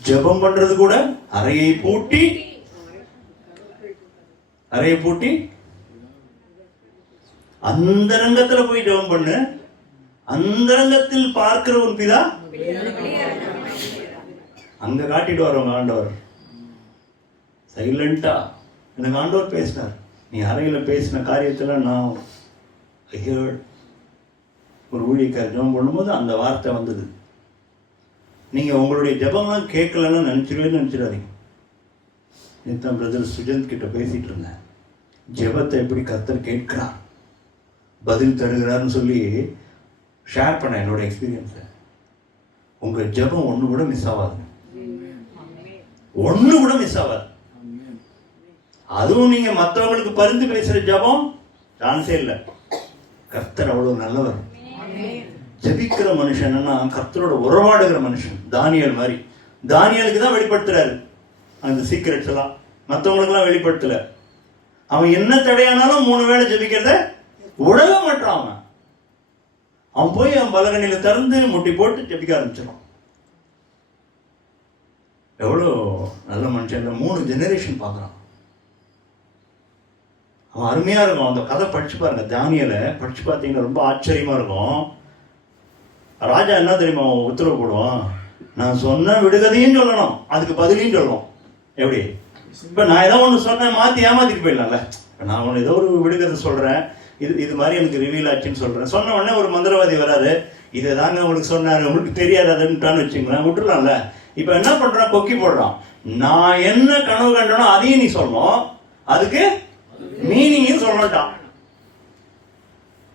ஜெபம் பண்றது கூட அறையை பூட்டி அந்த ரங்கத்துல போய் ஜெபம் பண்ணு. அந்த ரங்கத்தில் பார்க்கிற ஒரு பிதா அங்க காட்டிட்டு வரவங்க ஆண்டவர். சைலண்டா எனக்கு ஆண்டவர் பேசினார். நீ அறையில பேசின காரியத்துல நான் ஒரு ஊழியக்காரர் ஜெபம் பண்ணும்போது அந்த வார்த்தை வந்தது. நீங்க உங்களுடைய ஜெபம்லாம் கேட்கலன்னு நினைச்சிடாதீங்க. நேத்தான் பிரதர் சுஜந்த் கிட்ட பேசிட்டு இருந்தேன். ஜெபத்தை எப்படி கர்த்தர் கேட்கிறார், பதில் தருகிறார்னு சொல்லி ஷேர் பண்ண என்னோட எக்ஸ்பீரியன்ஸை. உங்க ஜெபம் ஒண்ணு கூட மிஸ் ஆகாது. ஒண்ணு கூட மிஸ் ஆகாது. அதுவும் நீங்க மற்றவங்களுக்கு பரிந்து பேசுற ஜெபம் சான்ஸே இல்லை. கர்த்தர் அவ்வளவு நல்லவர். ஜெபிக்கிற மனுஷன்னா கர்த்தரோட உறவாடுகிற மனுஷன். தானியேல் மாதிரி. தானியேலுக்கு தான் வெளிப்படுத்துறாரு அந்த சீக்கிரட்ஸ் எல்லாம், மற்றவங்களுக்கு எல்லாம் வெளிப்படுத்தல. அவன் என்ன தடையானாலும் 3 வேளை ஜெபிக்கிறத உடவே மாட்டான். அவன் போய் அவன் பலகணியில திறந்து முட்டி போட்டு ஜெபிக்க ஆரம்பிச்சிடும். எவ்வளோ நல்ல மனுஷன். 3 ஜெனரேஷன் பார்க்குறான். அவன் அருமையா இருக்கும். அந்த கதை படிச்சு பாருங்க. தானியேலை படிச்சு பார்த்தீங்கன்னா ரொம்ப ஆச்சரியமா இருக்கும். ராஜா என்ன தெரியுமா உத்தரவு போடுவான்? நான் சொன்ன விடுகதையும் சொல்லணும், அதுக்கு பதிலையும் சொல்லணும். எப்படி? இப்ப நான் ஏதோ ஒண்ணு சொன்னேன், மாத்தி ஏமாத்திட்டு போயிடலாம்ல. நான் உனக்கு ஏதோ ஒரு விடுகிறது சொல்கிறேன், இது மாதிரி எனக்கு ரிவீல் ஆச்சுன்னு சொல்கிறேன். சொன்ன உடனே ஒரு மந்திரவாதி வராரு, இதை தாங்க உங்களுக்கு சொன்னாரு, உங்களுக்கு தெரியாது அதுன்ட்டான்னு வச்சுங்களேன், விட்டுடலாம்ல. இப்போ என்ன பண்ணுறான், கொக்கி போடுறான். நான் என்ன கனவு கண்டனோ அதையும் நீ சொல்லணும், அதுக்கு மீனிங்கும் சொல்லட்டான்,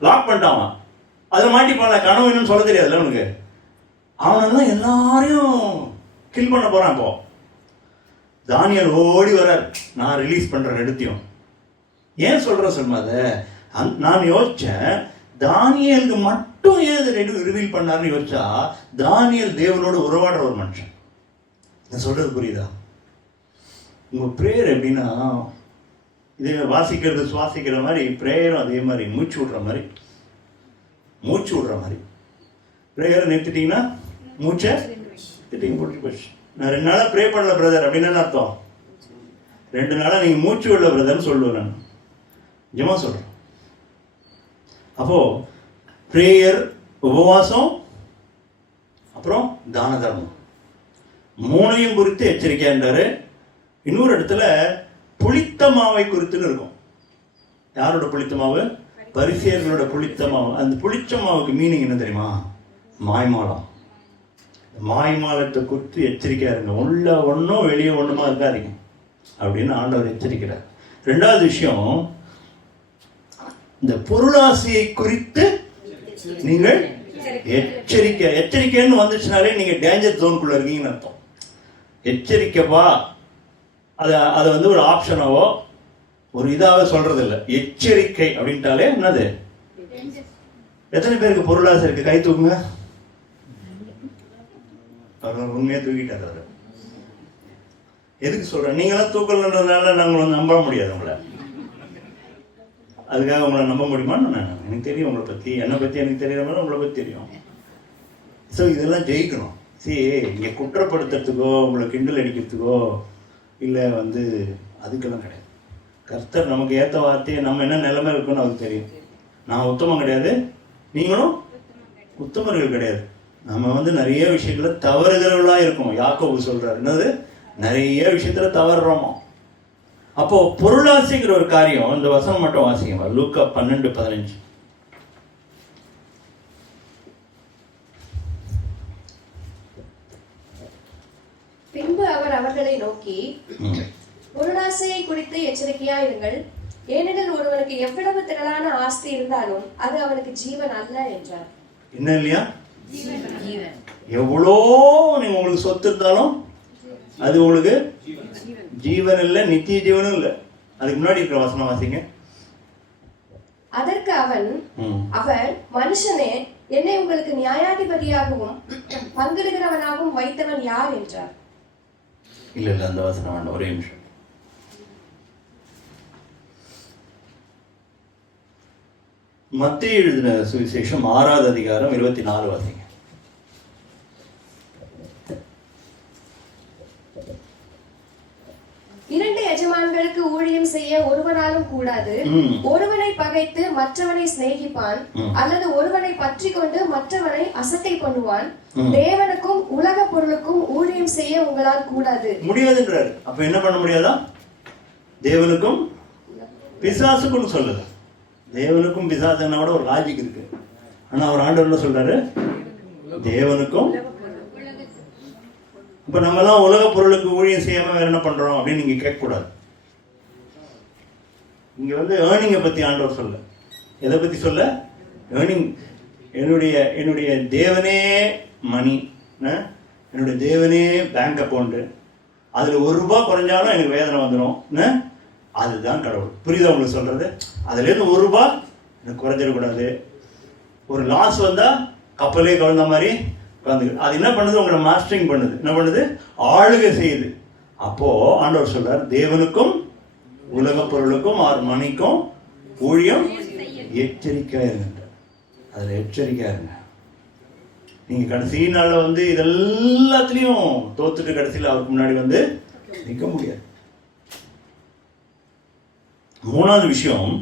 லாக் பண்ணிட்டான். அதில் மாட்டிப்பான கனவு என்னன்னு சொல்ல தெரியாதுல்ல அவனுக்கு. அவனெல்லாம் எல்லாரையும் கில் பண்ண போகிறான். இப்போ தானியல் ஓடி வரார், நான் ரிலீஸ் பண்ணுறேன் எடுத்தையும். ஏன் சொல்கிறேன் சொல்லுமா அதை? நான் யோசித்தேன், தானியலுக்கு மட்டும் ஏன் இதை ரிவீல் பண்ணாருன்னு யோசிச்சா, தானியல் தேவனோடு உறவாடுற ஒரு மனுஷன். நான் சொல்கிறது புரியுதா? உங்கள் ப்ரேயர் எப்படின்னா, இது வாசிக்கிறது சுவாசிக்கிற மாதிரி, ப்ரேயரும் அதே மாதிரி மூச்சு விடுற மாதிரி. ப்ரேயரை நிறுத்திட்டீங்கன்னா மூச்சை திட்டிங்க போட்டு போச்சு. நான் 2 நாளாக ப்ரே பண்ணல பிரதர் அப்படின்னு என்ன அர்த்தம்? 2 நாளாக நீங்கள் மூச்சு விடல பிரதர்னு சொல்லுவேன். நான் நிஜமாக சொல்கிறேன். அப்போது ப்ரேயர், உபவாசம், அப்புறம் தான தர்மம், 3ஐயும் குறித்து எச்சரிக்கைன்றாரு. இன்னொரு இடத்துல புளித்த மாவை குறித்துன்னு இருக்கும். யாரோட புளித்த மாவு? பரிசேயர்களோட புளித்த மாவு. அந்த புளிச்ச மாவுக்கு மீனிங் என்ன தெரியுமா? மாய்மாலம். மாய்மாலத்தை குறித்து எச்சரிக்கையா இருங்க. உள்ள ஒன்றும் வெளியே ஒன்றுமா இருக்காதீங்க அப்படின்னு ஆண்டவர் எச்சரிக்கிறார். 2வது விஷயம், இந்த பொருளாசையை குறித்து நீங்கள் எச்சரிக்கைன்னு வந்துச்சுனாலே நீங்க டேஞ்சர் ஜோனுக்குள்ள இருக்கீங்கன்னு அர்த்தம். எச்சரிக்கைப்பா, அதை வந்து ஒரு ஆப்ஷனாவோ ஒரு இதாவே சொல்றது இல்லை. எச்சரிக்கை அப்படின்ட்டாலே என்னது? எத்தனை பேருக்கு பொருளாசை இருக்கு? கை தூக்குங்க. உண்மையா தூக்கிட்டாரு அவரு. எதுக்கு சொல்றேன்? நீங்களாம் தூக்கலன்றதுனால நாங்கள் நம்ப முடியாது உங்களை. அதுக்காக உங்களை நம்ப முடியுமான்னு நான், எனக்கு தெரியும் உங்களை பற்றி, என்னை பற்றி எனக்கு தெரியுற மாதிரி உங்களை பற்றி தெரியும். ஸோ இதெல்லாம் ஜெயிக்கணும். சரி, இங்கே குற்றப்படுத்துறதுக்கோ உங்களை கிண்டல் அடிக்கிறதுக்கோ இல்லை வந்து அதுக்கெல்லாம் கிடையாது. கர்த்தர் நமக்கு ஏற்ற வார்த்தையை நம்ம என்ன நிலைமை இருக்குன்னு அவருக்கு தெரியும். நான் உத்தமம் கிடையாது, நீங்களும் உத்தமர்கள் கிடையாது. நம்ம வந்து நிறைய விஷயத்துல தவறுகிறவர்களாக இருக்கோம். யாக்கோபு சொல்றாரு, என்னது? நிறைய விஷயத்துல தவறுறோமோ. அப்போ பொருளாசைங்கிற ஒரு காரியம், இந்த வசனம் மட்டும் வாசிங்க, லூக்கா 12:15. பின்பு அவர் அவர்களை நோக்கி, பொருளாசையை குறித்து எச்சரிக்கையாயிருங்கள், ஏனெனில் ஒருவனுக்கு எவ்வளவு திரளான ஆஸ்தி இருந்தாலும் அது அவனுக்கு ஜீவன் அல்ல என்றார். என்ன இல்லையா? எவ்வளோ நீங்க உங்களுக்கு சொத்து இருந்தாலும் அது உங்களுக்கு ஜீவன் இல்லை, நித்திய ஜீவனும் இல்லை. அதுக்கு முன்னாடி இருக்கிற வசனம் வாசிங்க. அதற்கு அவர் மனுஷனே, என்னை உங்களுக்கு நியாயாதிபதியாகவும் பங்கிடுகிறவனாகவும் வைத்தவன் யார் என்றார். இல்ல அந்த வசனம் வேண்டாம், ஒரே நிமிஷம். மத்தேயு எழுதின சுவிசேஷம் 6வது அதிகாரம் 24 வாசிங்க. இரண்டு எஜமான்களுக்கு ஊழியம் செய்ய ஒருவனாலும் கூடாது. ஒருவனை பகைத்து மற்றவனை சிநேகிப்பான், அல்லது ஒருவனை பற்றி கொண்டு மற்றவனை அசட்டை பண்ணுவான். தேவனுக்கும் உலக பொருளுக்கும் ஊழியம் செய்ய உங்களால் கூடாது. முடியாதுன்றாரு. அப்ப என்ன பண்ண முடியாதா? தேவனுக்கும் பிசாசுக்கும் சொல்லுது. தேவனுக்கும் பிசாசுன்னா கூட ஒரு லாஜிக் இருக்கு. ஆனா அவர் ஆண்டவர் என்ன சொல்றாரு? தேவனுக்கும். இப்ப நம்ம எல்லாம் உலக பொருளுக்கு ஊழியம் செய்யாம வேற என்ன பண்றோம் அப்படின்னு நீங்க கேட்க கூடாது. இங்க வந்து ஏர்னிங்கை பத்தி ஆண்டவர் சொல்ல. எதை பத்தி சொல்ல? ஏர்னிங். என்னுடைய தேவனே மணி, என்னுடைய தேவனே பேங்க் அக்கௌண்ட், அதுல ₹1 குறைஞ்சாலும் எனக்கு வேதனை வந்துடும். அதுதான் கடவுள். புரியுதா உங்களுக்கு சொல்றது? அதுல இருந்து ₹1 எனக்கு குறைஞ்சிடக்கூடாது. ஒரு லாஸ் வந்தா கப்பலே கவிழ்ந்த மாதிரி அது என்ன பண்ணுது? உங்களை மாஸ்டரிங் பண்ணுது. என்ன பண்ணுது? ஆளுகை செய்யுது. அப்போ ஆண்டவர் சொல்றார், தேவனுக்கும் உலக பொருளுக்கும் மணிக்கும் ஊழியம் எச்சரிக்கையா இருங்க. அதுல எச்சரிக்கையா இருங்க. நீங்க கடைசி நாள்ல வந்து இதெல்லாத்துலயும் தோத்துட்டு கடைசியில் அவருக்கு முன்னாடி வந்து நிற்க முடியாது. 3வது விஷயம்,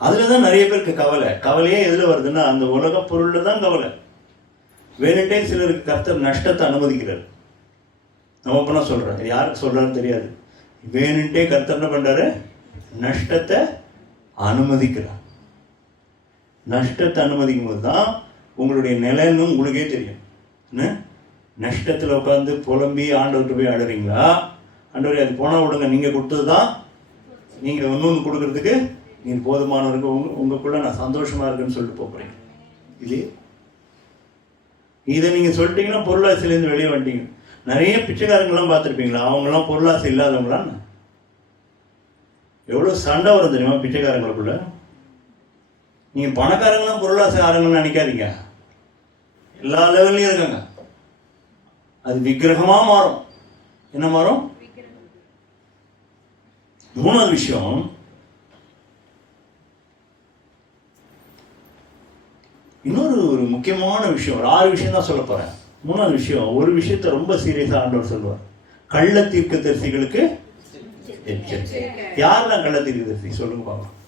அதுலதான் நிறைய பேருக்கு கவலையே எதுல வருதுன்னா அந்த உலக பொருள்ல தான் கவலை. வேணுட்டே சிலருக்கு கர்த்தர் நஷ்டத்தை அனுமதிக்கிறார். நம்ம பண்ண சொல்றேன், யாருக்கு சொல்றாரு தெரியாது. வேணுட்டே கர்த்தர் என்ன பண்றாரு? நஷ்டத்தை அனுமதிக்கிறார். நஷ்டத்தை அனுமதிக்கும் போது தான் உங்களுடைய நிலைன்னு உங்களுக்கே தெரியும். என்ன நஷ்டத்தில் உட்காந்து புலம்பி ஆண்டவர்கிட்ட போய் அழுறீங்களா? ஆண்டவரே அது போனால் விடுங்க, நீங்கள் கொடுத்தது தான், நீங்கள் இன்னொன்று கொடுக்கறதுக்கு நீங்கள் போதுமானவருக்கு உங்களுக்குள்ள நான் சந்தோஷமா இருக்குன்னு சொல்லிட்டு போகிறீங்க. இது இதை நீங்கள் சொல்லிட்டீங்கன்னா பொருளாசையிலேருந்து வெளியே வந்துட்டீங்க. நிறைய பிச்சைக்காரங்களாம் பார்த்துருப்பீங்களா? அவங்களாம் பொருளாசை இல்லாதவங்களான்னு எவ்வளோ சண்டை வரும் தெரியுமா பிச்சைக்காரங்களுக்குள்ள? நீங்கள் பணக்காரங்களாம் பொருளாசை ஆரங்கன்னு நினைக்காதீங்க. எல்லா லெவல்லையும் இருக்காங்க. அது விக்கிரகமாக மாறும். என்ன மாறும்? மூணாவது விஷயம், இன்னொரு ஒரு முக்கியமான விஷயம், ஒரு 6 விஷயம் தான் சொல்ல போறேன். மூணாவது விஷயம், ஒரு விஷயத்தை ரொம்ப சீரியஸா ஆண்டவர் சொல்லுவார். கள்ள தீர்க்கதரிசிகளுக்கு எச்சரிக்கை. யாரெல்லாம் கள்ள தீர்க்கதரிசி சொல்லுங்க பாக்கலாம்.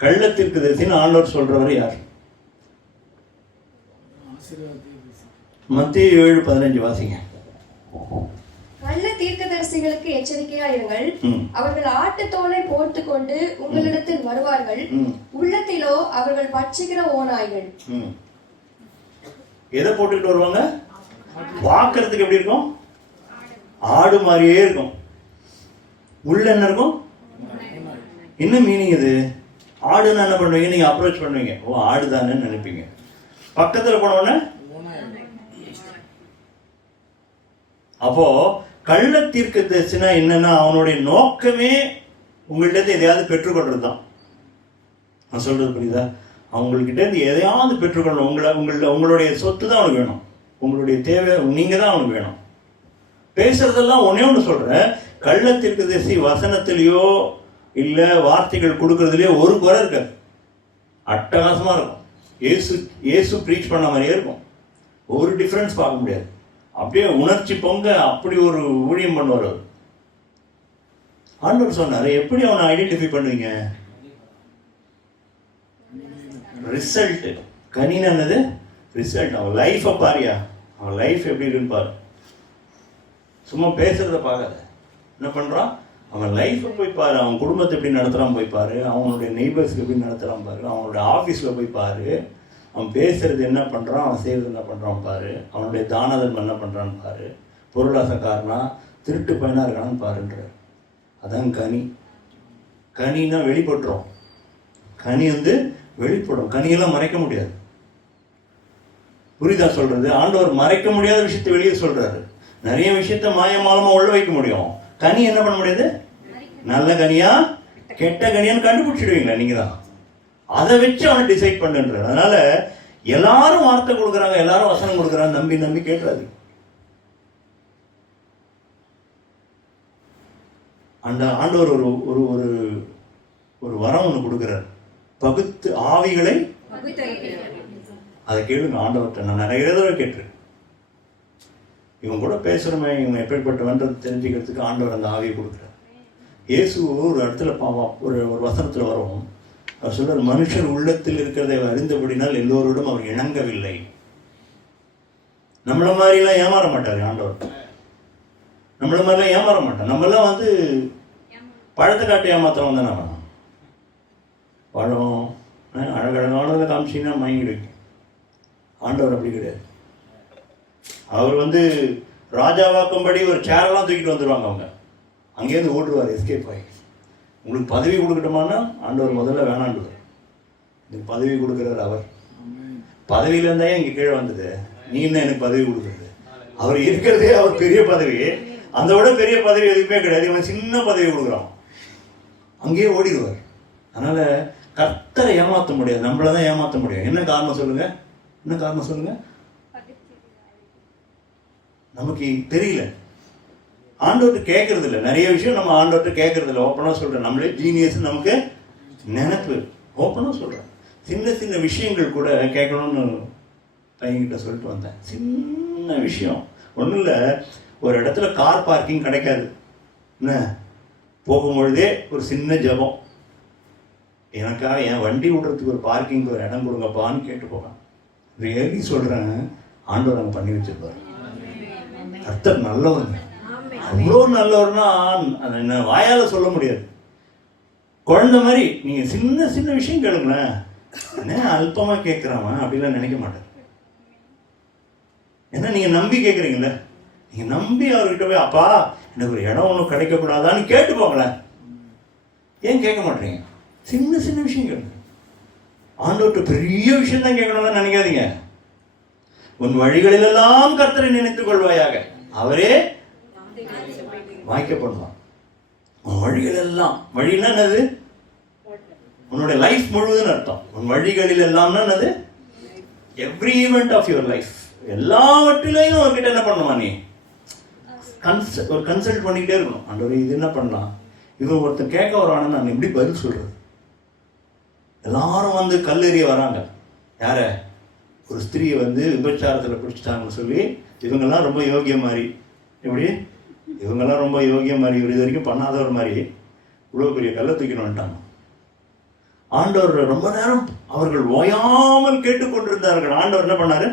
கள்ள தீர்க்கதரிசின்னு ஆண்டவர் சொல்றவர் யார்? மத்தேயு 7:15 வாசிங்க. கள்ள தீர்க்கதரிசிகளுக்கு எச்சரிக்கையா இருங்கள். அவர்கள் ஆட்டுத்தோலை போட்டுக் கொண்டு உங்களிடத்தில் வருவார்கள். உள்ளத்திலோ அவர்கள் பட்சிக்கிற ஓநாய்கள். எதை போட்டுக்கிட்டு வருவாங்க? பார்க்கறதுக்கு எப்படி இருக்கும்? ஆடு மாதிரியே இருக்கும். உள்ள என்ன இருக்கும்? என்ன மீனிங் இது? ஆடுன்னு என்ன பண்ணுவீங்க? நீங்க அப்ரோச் பண்ணுவீங்க, ஓ ஆடுதானு நினைப்பீங்க. பக்கத்துல போனோடனே அப்போ கள்ள தீர்க்கதரிசினா என்னன்னா, அவனுடைய நோக்கமே உங்கள்கிட்ட எதையாவது பெற்றுக்கொள்றது தான். நான் சொல்றது புரியுதா? அவங்கள்கிட்ட இருந்து எதையாவது பெற்றுக்கொள்ளணும். உங்களுடைய சொத்து தான் அவனுக்கு வேணும். உங்களுடைய தேவை நீங்க தான் அவனுக்கு வேணும். பேசுறதெல்லாம் ஒன்னே ஒன்று சொல்றேன், கள்ள தீர்க்கதரிசி வசனத்திலேயோ இல்ல வார்த்தைகள் கொடுக்கறதுலயோ ஒரு குறை இருக்காது. அட்டகாசமா இருக்கும். இயேசு ப்ரீச் பண்ண மாதிரியே இருக்கும். ஒரு டிஃபரன்ஸ் பார்க்க முடியாது. அப்படியே உணர்ச்சி பொங்க அப்படி ஒரு ஊழியம் பண்ணுவார் அவர். ஆண்டவர் சொன்னாரு, எப்படி அவனை ஐடென்டிஃபை பண்ணுவீங்க? ரிசல்ட். கனினது ரிசல்ட். அவன் லைஃபை பாரியா, அவன் லைஃப் எப்படி இருக்குன்னு பாரு. சும்மா பேசுறத பார்க்காத. என்ன பண்றான்? அவன் லைஃப்பை போய் பாரு. அவன் குடும்பத்தை எப்படி நடத்துறான் போய் பாரு. அவனுடைய நெய்பர்ஸ்க்கு எப்படி நடத்துறான் பாரு. அவனுடைய ஆஃபீஸில் போய் பாரு. அவன் பேசுறது என்ன பண்ணுறான், அவன் செய்கிறது என்ன பண்ணுறான் பாரு. அவனுடைய தான தர்மம் என்ன பண்ணுறான்னு பாரு. பொருளாசக்காரனா திருட்டு பையனாக இருக்கான்னு பாருன்றார். அதான் கனி. கனின்னா வெளிப்பட்டுரும். கனி வெளிப்படும். கனியெல்லாம் மறைக்க முடியாது. புரிதா சொல்றது? ஆண்டவர் மறைக்க முடியாத விஷயத்தை வெளியே சொல்றாரு. நிறைய விஷயத்த மாயமாலமா உள்ள வைக்க முடியும். கனி என்ன பண்ண முடியாது? நல்ல கனியா கெட்ட கனியான்னு கண்டுபிடிச்சிடுவீங்களா நீங்க தான். அதை வச்சு அவனை டிசைட் பண்ணுன்றார். அதனால எல்லாரும் வார்த்தை கொடுக்குறாங்க, எல்லாரும் வசனம் கொடுக்குறாங்க, நம்பி நம்பி கேட்டுறாது. அந்த ஆண்டவர் ஒரு ஒரு ஒரு ஒரு வரம் ஒன்று கொடுக்குறார். பகுத்து ஆவிகளை அதை கேளுங்க ஆண்டவர்கிட்ட. நான் நிறைய தடவை கேட்டிருக்கேன். இவங்க கூட பேசுறமே, இவங்க எப்படிப்பட்டவன்றது தெரிஞ்சுக்கிறதுக்கு ஆண்டவர் அந்த ஆவியை கொடுக்குறார். இயேசு ஒரு இடத்துல ஒரு வசனத்துல வரும். அவர் சொல்றார், மனுஷர் உள்ளத்தில் இருக்கிறதை அறிந்தபடினால் எல்லோரோடும் அவர் இணங்கவில்லை. நம்மள மாதிரிலாம் ஏமாற மாட்டாரு ஆண்டவர். நம்மள மாதிரிலாம் ஏமாற மாட்டார். நம்மளாம் பழத்தை காட்டி ஏமாத்திரம் தானே. பழம் அழகழகானதை காமிச்சிங்கன்னா மயங்கிடுங்க. ஆண்டவர் அப்படி கிடையாது. அவர் ராஜாவாக்கும்படி ஒரு சேரெல்லாம் தூக்கிட்டு வந்துடுவாங்க. அவங்க அங்கேருந்து ஓடுவார் எஸ்கேப் ஆகி. உங்களுக்கு பதவி கொடுக்கட்டுமான்னா ஆண்டவர் முதல்ல வேணாண்டுவார். எனக்கு பதவி கொடுக்குறாரு அவர். பதவியில இருந்தா இங்கே கீழே வந்தது, நீ என்ன எனக்கு பதவி கொடுக்குறது? அவர் இருக்கிறதே அவர் பெரிய பதவி. அதை விட பெரிய பதவி எதுவுமே கிடையாது. இவன் சின்ன பதவி கொடுக்குறான், அங்கேயே ஓடிடுவார். அதனால கர்த்தரை ஏமாற்ற முடியாது, நம்மளதான் ஏமாற்ற முடியும். என்ன காரணம் சொல்லுங்க? என்ன காரணம் சொல்லுங்க? நமக்கு தெரியல. ஆண்டவர்கிட்ட கேட்கறது இல்லை. நிறைய விஷயம் நம்ம ஆண்டவர்கிட்ட கேட்கறது இல்லை. ஓப்பனா சொல்றேன், நம்மளே ஜீனியஸ். நமக்கு நினைப்பு. ஓப்பனா சொல்றேன், சின்ன சின்ன விஷயங்கள் கூட கேட்கணும்னு பையன்கிட்ட சொல்லிட்டு வந்தேன். சின்ன விஷயம் ஒன்றும் இல்லை. ஒரு இடத்துல கார் பார்க்கிங் கிடைக்காது. என்ன போகும்பொழுதே ஒரு சின்ன ஜபம், எனக்காக என் வண்டி விடுறதுக்கு ஒரு பார்க்கிங் ஒரு இடம் கொடுங்கப்பான்னு கேட்டு போவேன். ரியலி சொல்றேன், ஆண்டவர் அங்கே பண்ணி வச்சிருப்பாரு. கர்த்தர் நல்லவங்க. அவ்வளோ நல்லவர்னா அதை என்ன வாயால சொல்ல முடியாது. குழந்தை மாதிரி நீங்க சின்ன சின்ன விஷயம் கேளுங்களேன், என்ன அல்பமா கேட்கிறான் அப்படிலாம் நினைக்க மாட்டார். ஏன்னா நீங்க நம்பி கேட்குறீங்களே, நீங்க நம்பி அவர்கிட்ட போய் அப்பா எனக்கு ஒரு இடம் ஒன்றும் கிடைக்கக்கூடாதான்னு கேட்டு போங்களேன். ஏன் கேட்க மாட்டீங்க? சின்ன சின்ன விஷயம் கேளுங்க. ஆண்டவர்கிட்ட பெரிய விஷயம் தான் கேட்கணும்னு நினைக்காதீங்க. உன் வழிகளிலெல்லாம் கர்த்தரை நினைத்துக் கொள்வாயாக, அவரே வாய்க்கப்படலாம். உன் வழிகள் எல்லாம், வழின்னா என்னது? உன்னுடைய லைஃப் முழுவதுன்னு அர்த்தம். உன் வழிகளில் எல்லாம்னா என்னது? Every event of your life, எல்லாவற்றிலையும் அவர்கிட்ட என்ன பண்ணுமா, நீ ஒரு கன்சல்ட் பண்ணிக்கிட்டே இருக்கணும். ஆண்டவரே இது என்ன பண்ணலாம், இவன் ஒருத்தர் கேட்க வரான்னு நான் எப்படி பதில் சொல்றது? எல்லாரும் வந்து கல்லெறிய வராங்க. யார? ஒரு ஸ்திரீயை வந்து விபச்சாரத்தில் பிடிச்சிட்டாங்கன்னு சொல்லி இவங்கெல்லாம் ரொம்ப யோகியம் மாதிரி, எப்படி இவங்கெல்லாம் ரொம்ப யோகியம் மாதிரி, இவர் இது வரைக்கும் பண்ணாதவர் மாதிரி இவ்வளோ பெரிய கல்லை தூக்கின்னு வந்துட்டாங்க. ஆண்டவர் ரொம்ப நேரம் அவர்கள் ஓயாமல் கேட்டுக்கொண்டிருந்தார்கள். ஆண்டவர் என்ன பண்ணாரு?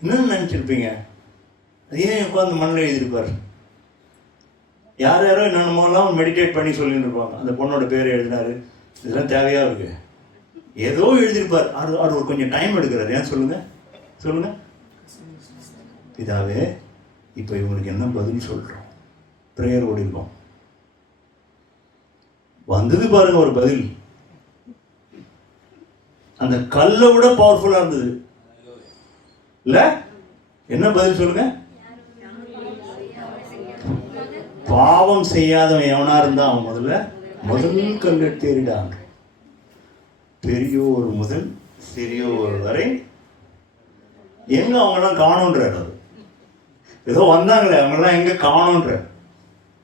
என்னன்னு நினைச்சிருப்பீங்க? ஏன் உட்காந்து மண்ணில் எழுதியிருப்பார்? யார் யாரோ என்னென்னமோலாம் மெடிடேட் பண்ணி சொல்லிட்டு இருப்பாங்க. அந்த பொண்ணோட பேரை எழுதினாரு, இதெல்லாம் தேவையா இருக்கு, ஏதோ எழுதியிருப்பார். அவர் ஒரு கொஞ்சம் டைம் எடுக்கிறார். ஏன் சொல்லுங்க சொல்லுங்க. பிதாவே இப்போ இவங்களுக்கு என்ன பதில் சொல்றோம்? பிரேயர் ஓடிருக்கோம், வந்தது பாருங்க ஒரு பதில். அந்த கல்லை விட பவர்ஃபுல்லா இருந்தது இல்ல? என்ன பதில் சொல்லுங்க? பாவம் செய்யாதவன் எவனா இருந்தா அவன் முதல் கல் எடுத்துடாங்க. பெரியோர் முதல் சிறியோர் வரை எங்க அவங்கெல்லாம் காணோன்றார். அவர் ஏதோ வந்தாங்களே அவங்கெல்லாம் எங்க காணோன்ற,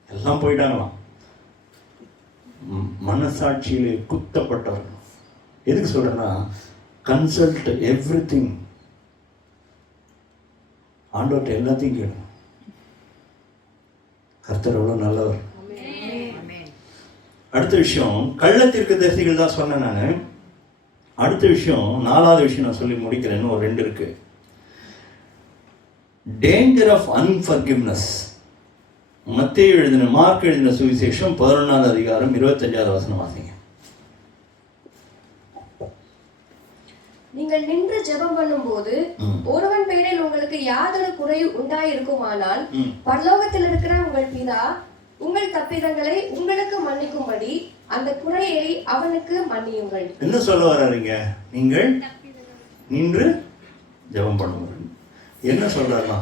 எல்லாம் போயிட்டாங்களாம். மனசாட்சியிலே குத்தப்பட்டவர். எதுக்கு சொல்றேன்னா, கன்சல்ட் எவ்ரிதிங். ஆண்டவர்கிட்ட எல்லாத்தையும் கேளுங்க. கர்த்தர் எவ்வளவு நல்லவர். அடுத்த விஷயம், கள்ள தீர்க்கதரிசிகள் தான் சொன்னேன் நான். அடுத்த விஷயம், 4வது விஷயம் நான் சொல்லி முடிக்கிறேன்னு ஒரு 2 இருக்கு. Danger of unforgiveness. மத்தேயு எழுதின, மார்க் எழுதின சுவிசேஷம் 11வது அதிகாரம் 25வது வசனம் வாசிங்க. நீங்கள் நின்று ஜெபம் பண்ணும்போது ஒருவன் பெயரில் உங்களுக்கு யாதொரு குறை உண்டாயிருக்குமானால் பரலோகத்தில் இருக்கிற உங்கள் பிதா உங்கள் தப்பிதங்களை உங்களுக்கு மன்னிக்கும்படி அந்த குறையை அவனுக்கு மன்னியுங்கள். என்ன சொல்ல வர்றீங்க? நீங்கள் நின்று ஜெபம் பண்ணுங்க. என்ன சொல்றாருன்னா,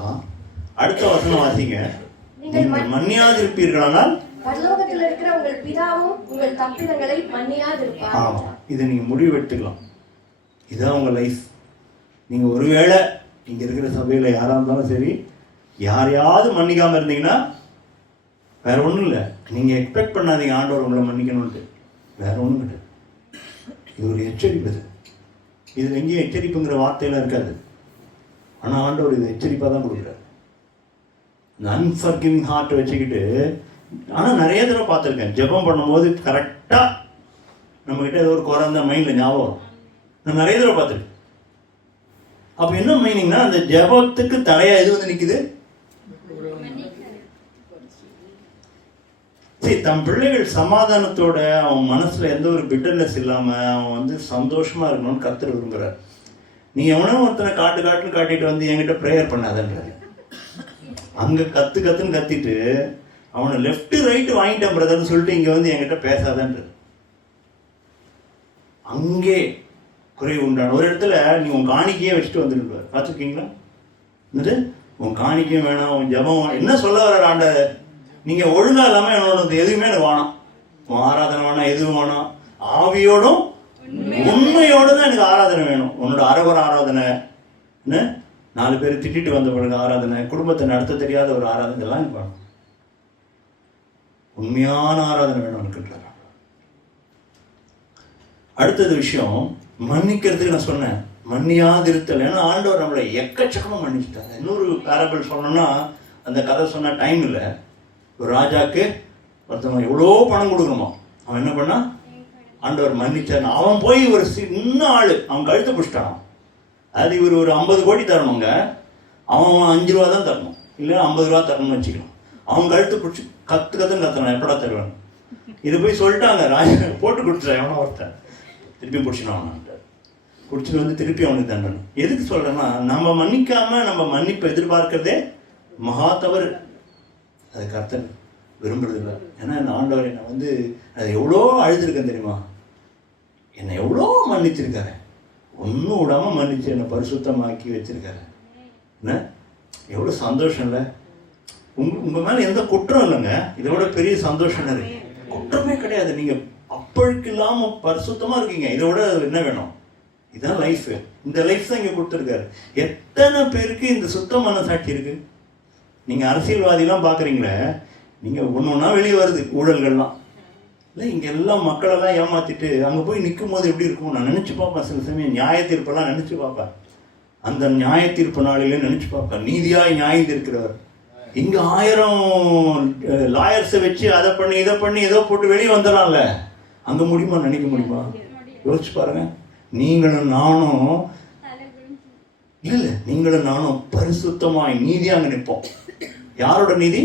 அடுத்த வசனம் வாசிங்க. நீங்கள் மன்னியாதிருப்பீர்களானால் பரலோகத்தில் இருக்கிற உங்கள் பிதாவும் உங்கள் தப்பிதங்களை மன்னியாதிருப்பார். ஆமா, இதை நீங்க முடிவு எடுத்துக்கலாம். இதான் உங்க லைஃப். நீங்க ஒருவேளை இங்க இருக்கிற சபையில யாரா இருந்தாலும் சரி, யாரையாவது மன்னிக்காம இருந்தீங்கன்னா வேற ஒண்ணும் இல்லை. நீங்க எக்ஸ்பெக்ட் பண்ணாதீங்க ஆண்டவர் உங்களை மன்னிக்கணும்ட்டு. வேற ஒண்ணும் கிடையாது. இது ஒரு எச்சரிப்பு. இதுல எங்கேயும் எச்சரிப்புங்கிற வார்த்தையெல்லாம் இருக்காது. ஆனா ஆண்டவர் இது எச்சரிப்பா தான் கொடுக்குறாரு. இந்த அன்ஃபர்கிவிங் ஹார்ட் வச்சுக்கிட்டு. ஆனா நிறைய தடவை பார்த்துருக்கேன், ஜெபம் பண்ணும்போது கரெக்டா நம்ம கிட்ட ஏதோ ஒரு குறை இருந்தா மைண்ட்ல ஞாபகம். நான் நிறைய தடவை பார்த்துருக்கேன். அப்ப என்ன மீனிங்னா, அந்த ஜெபத்துக்கு தடையா எது வந்து நிக்குது? சரி, தம் பிள்ளைகள் சமாதானத்தோட, அவன் மனசுல எந்த ஒரு பிட்டர்னஸ் இல்லாம அவன் வந்து சந்தோஷமா இருக்கணும்னு கர்த்தர் விரும்புறாரு. நீ எவனோ ஒருத்தனை காட்டுன்னு காட்டிட்டு வந்து என்கிட்ட ப்ரேயர் பண்ணாதன்றாரு. அங்க கத்துன்னு கத்திட்டு அவனை லெஃப்ட் ரைட் வாங்கிட்டான் பிரதர்னு சொல்லிட்டு இங்க வந்து என்கிட்ட பேசாதன்றாரு. அங்கே குறை உண்டான ஒரு இடத்துல நீ உன் காணிக்கையே வச்சுட்டு வந்துருப்பார். பார்த்துருக்கீங்களா? என்னது உன் காணிக்கையும் வேணாம், உன் ஜபம் என்ன சொல்ல வர்றார் ஆண்டவர்? நீங்க ஒழுங்கா இல்லாம என்னோட எதுவுமே எனக்கு வேணாம், உன் ஆராதனை வேணாம், எதுவும் வேணாம், ஆவியோடும் உண்மையோடு தான் எனக்கு ஆராதனை வேணும். உன்னோட அரவர ஆராதனை, 4 பேர் திட்டிட்டு வந்த பிறகு ஆராதனை, குடும்பத்தை நடத்த தெரியாத ஒரு ஆராதனை எல்லாம் எனக்கு வேணும். உண்மையான ஆராதனை வேணும் இருக்குன்றார். அடுத்தது விஷயம், மன்னிக்கிறதுக்கு நான் சொன்னேன், மன்னியாதிருத்தல். ஏன்னா ஆண்டவர் நம்மளை எக்கச்சக்கமா மன்னிச்சுட்டாங்க. இன்னொரு பேரபிள் சொன்னோம்னா, அந்த கதை சொன்ன டைம் இல்லை. ஒரு ராஜாக்கு ஒருத்தவங்க எவ்வளோ பணம் கொடுக்கணுமா, அவன் என்ன பண்ணா, ஆண்டவர் மன்னிச்சான். அவன் போய் ஒரு சின்ன ஆளு, அவன் கழுத்தை பிடிச்சிட்டான். அது இவர் ஒரு 50 கோடி தரணுங்க, அவன் 5 ரூபா தான் தரணும். இல்லை 50 ரூபா தரணும்னு வச்சுக்கலாம். அவன் கழுத்து பிடிச்சி கத்துன்னு கத்துறான், எப்படா தருவான். இது போய் சொல்லிட்டாங்க, ராஜா போட்டு கொடுத்துட்டான். எவனோ ஒருத்தன் திருப்பி பிடிச்சினான், பிடிச்சிட்டு வந்து திருப்பி அவனுக்கு தண்டனை. எதுக்கு சொல்றேன்னா, நம்ம மன்னிக்காம நம்ம மன்னிப்பை எதிர்பார்க்கிறதே மகா தவறு. அது கர்த்தர் விரும்புறது இல்லை. ஏன்னா இந்த ஆண்டவரை நான் வந்து அதை எவ்வளோ அழுதுருக்கேன் தெரியுமா, என்னை எவ்வளோ மன்னிச்சிருக்காரு, ஒன்றும் விடாமல் மன்னிச்சு என்னை பரிசுத்தமாக்கி வச்சிருக்காரு. என்ன எவ்வளோ சந்தோஷம் இல்லை. உங்கள் மேலே எந்த குற்றம் இல்லைங்க, இதோட பெரிய சந்தோஷம் இருக்கு. குற்றமே கிடையாது, நீங்கள் அப்பழுக்கு இல்லாமல் பரிசுத்தமாக இருக்கீங்க. இதோட என்ன வேணும்? இதுதான் லைஃப். இந்த லைஃப் தான் இங்கே கொடுத்துருக்காரு. எத்தனை பேருக்கு இந்த சுத்த மனசாட்சி இருக்கு? நீங்கள் அரசியல்வாதிலாம் பார்க்குறீங்களே, நீங்கள் ஒன்று ஒன்றா வெளியே வருது ஊழல்கள்லாம். இல்லை இங்கே எல்லாம் மக்களெல்லாம் ஏமாற்றிட்டு அங்கே போய் நிற்கும் போது எப்படி இருக்கும் நான் நினச்சி பார்ப்பேன். சில சமயம் நியாய தீர்ப்பெல்லாம் நினச்சி பார்ப்பேன். அந்த நியாய தீர்ப்பு நாளிலே நினச்சி பார்ப்பேன், நீதியாய் நியாயம் இருக்கிறவர். இங்கே 1000 லாயர்ஸை வச்சு அதை பண்ணி இதை பண்ணி ஏதோ போட்டு வெளியே வந்துடலாம்ல, அங்கே முடியுமா? நினைக்க முடியுமா? யோசிச்சு பாருங்க. நீங்களும் நானும் இல்லை, நீங்களும் நானும் பரிசுத்தமாய் நீதியாக நிற்போம். யாரோட நீதி?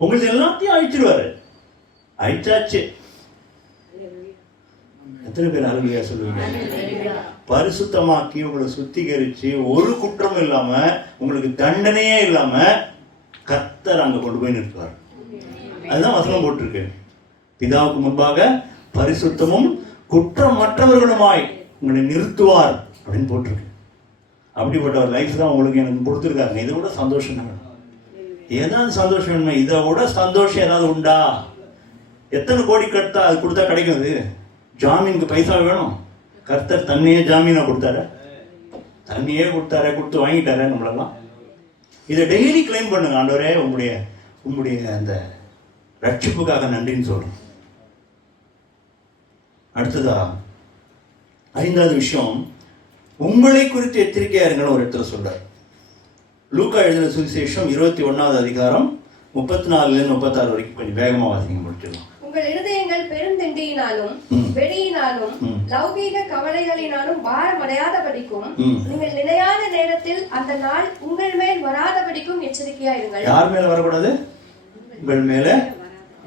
உங்களுக்கு எல்லாத்தையும் அழிச்சிருவாரு. அழிச்சாச்சு. எத்தனை பேர் அல்லேலூயா சொல்லுவீங்க? பரிசுத்தமாக்கி உங்களை சுத்திகரிச்சு ஒரு குற்றமும் இல்லாம உங்களுக்கு தண்டனையே இல்லாம கர்த்தர் அங்க கொண்டு போய் நிற்பார். அதுதான் வசனம் போட்டிருக்கு, பிதாவுக்கு முன்பாக பரிசுத்தமும் குற்றமற்றவர்களுமாய் உங்களை நிறுத்துவார் அப்படின்னு போட்டிருக்கு. அப்படிப்பட்ட ஒரு லைஃப் தான் உங்களுக்கு எனக்கு கொடுத்துருக்காங்க. இதை விட சந்தோஷம் வேணும். ஏதாவது சந்தோஷம் வேணுமா? இதை விட சந்தோஷம் ஏதாவது உண்டா? எத்தனை கோடி கட்டா அது கொடுத்தா கிடைக்கும்? ஜாமீனுக்கு பைசா வேணும். கர்த்தர் தன்னையே ஜாமீனா கொடுத்தாரு, தண்ணியே கொடுத்தாரு, கொடுத்து வாங்கிட்டாரு நம்மளெல்லாம். இதை டெய்லி கிளைம் பண்ணுங்க, ஆண்டவரே உங்களுடைய அந்த ரட்சிப்புக்காக நன்றின்னு சொல்றோம். அடுத்ததா 5வது விஷயம், உங்களை குறித்து எச்சரிக்கையா இருங்கன்னு ஒரு இடத்துல சொல்றார். லூக்கா எழுதின சுவிசேஷம் 21வது அதிகாரம் 34-36 வரைக்கும் கொஞ்சம் வேகமா வாசிங்க, முடிச்சிடலாம். உங்கள் இருதயங்கள் பெருந்திண்டியினாலும் வெறியினாலும் லௌகீக கவலைகளினாலும் பாரமடையாதபடிக்கும் நீங்கள் நிலையான நேரத்தில் அந்த நாள் உங்கள் மேல் வராதபடிக்கும் எச்சரிக்கையா இருங்கள். யார் மேல வரக்கூடாது? உங்கள் மேல.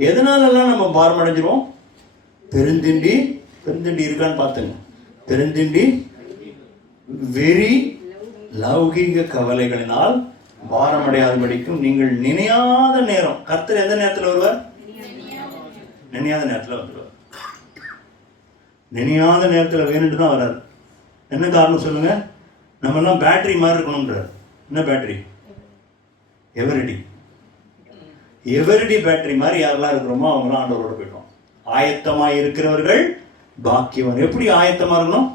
எதனாலெல்லாம் நம்ம பாரம் அடைஞ்சிரும்? பெருந்திண்டி இருக்கான்னு பார்த்துங்க. பெருந்திண்டி, வெறி, லௌகீக கவலைகளினால் பாரமடையாதபடிக்கும் நீங்கள் நினையாத நேரம். கர்த்தர் எந்த நேரத்தில் வருவார்? நினையாத நேரத்தில் வந்துடுவார். நினையாத நேரத்தில் வேணுட்டு தான் வராது. என்ன காரணம் சொல்லுங்க? நம்ம எல்லாம் பேட்டரி மாதிரி இருக்கணும்ன்றார். என்ன பேட்டரி? எவரிடி பேட்டரி மாதிரி யாரெல்லாம் இருக்கிறோமோ அவங்களாம் ஆண்டவரோட போயிட்டோம். ஆயத்தமாக இருக்கிறவர்கள் பாக்கியவான். எப்படி ஆயத்தமா இருக்கணும்?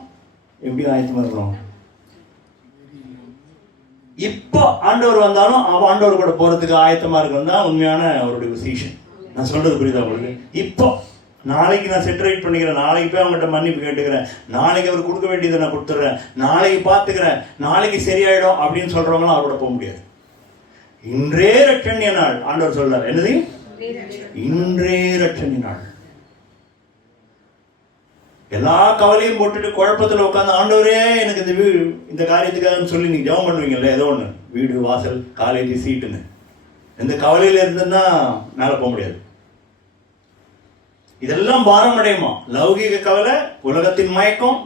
இப்போ ஆண்டவர் வந்தாலும் அவன் ஆண்டவர் கூட போறதுக்கு ஆயத்தமா இருக்கணும் தான் உண்மையான அவருடைய விசேஷம். நான் சொல்றது புரியுதா உங்களுக்கு? இப்போ நாளைக்கு நான் செட்டரேட் பண்ணிக்கிறேன், நாளைக்கு போய் அவங்ககிட்ட மன்னிப்பு கேட்டுக்கிறேன், நாளைக்கு அவர் கொடுக்க வேண்டியதை நான் கொடுத்துட்றேன், நாளைக்கு பார்த்துக்கிறேன், நாளைக்கு சரியாயிடும் அப்படின்னு சொல்றவங்களும் அவரோட போக முடியாது. இன்றே ரட்சணிய நாள் ஆண்டவர் சொல்றார். என்னது? இன்றே ரட்சணிய நாள். எல்லா கவலையும் போட்டுட்டு குழப்பத்தில் உட்காந்து ஆண்டவரே எனக்கு இந்த காரியத்துக்காக சொல்லி நீங்க ஜெபம் பண்ணுவீங்கல்ல, ஏதோ ஒன்று, வீடு வாசல் காலேஜ் சீட்டுன்னு, இந்த கவலையில இருந்துன்னா மேலே போக முடியாது. இதெல்லாம் பாரம் அடையுமா? லௌகீக கவலை, உலகத்தின் மயக்கம்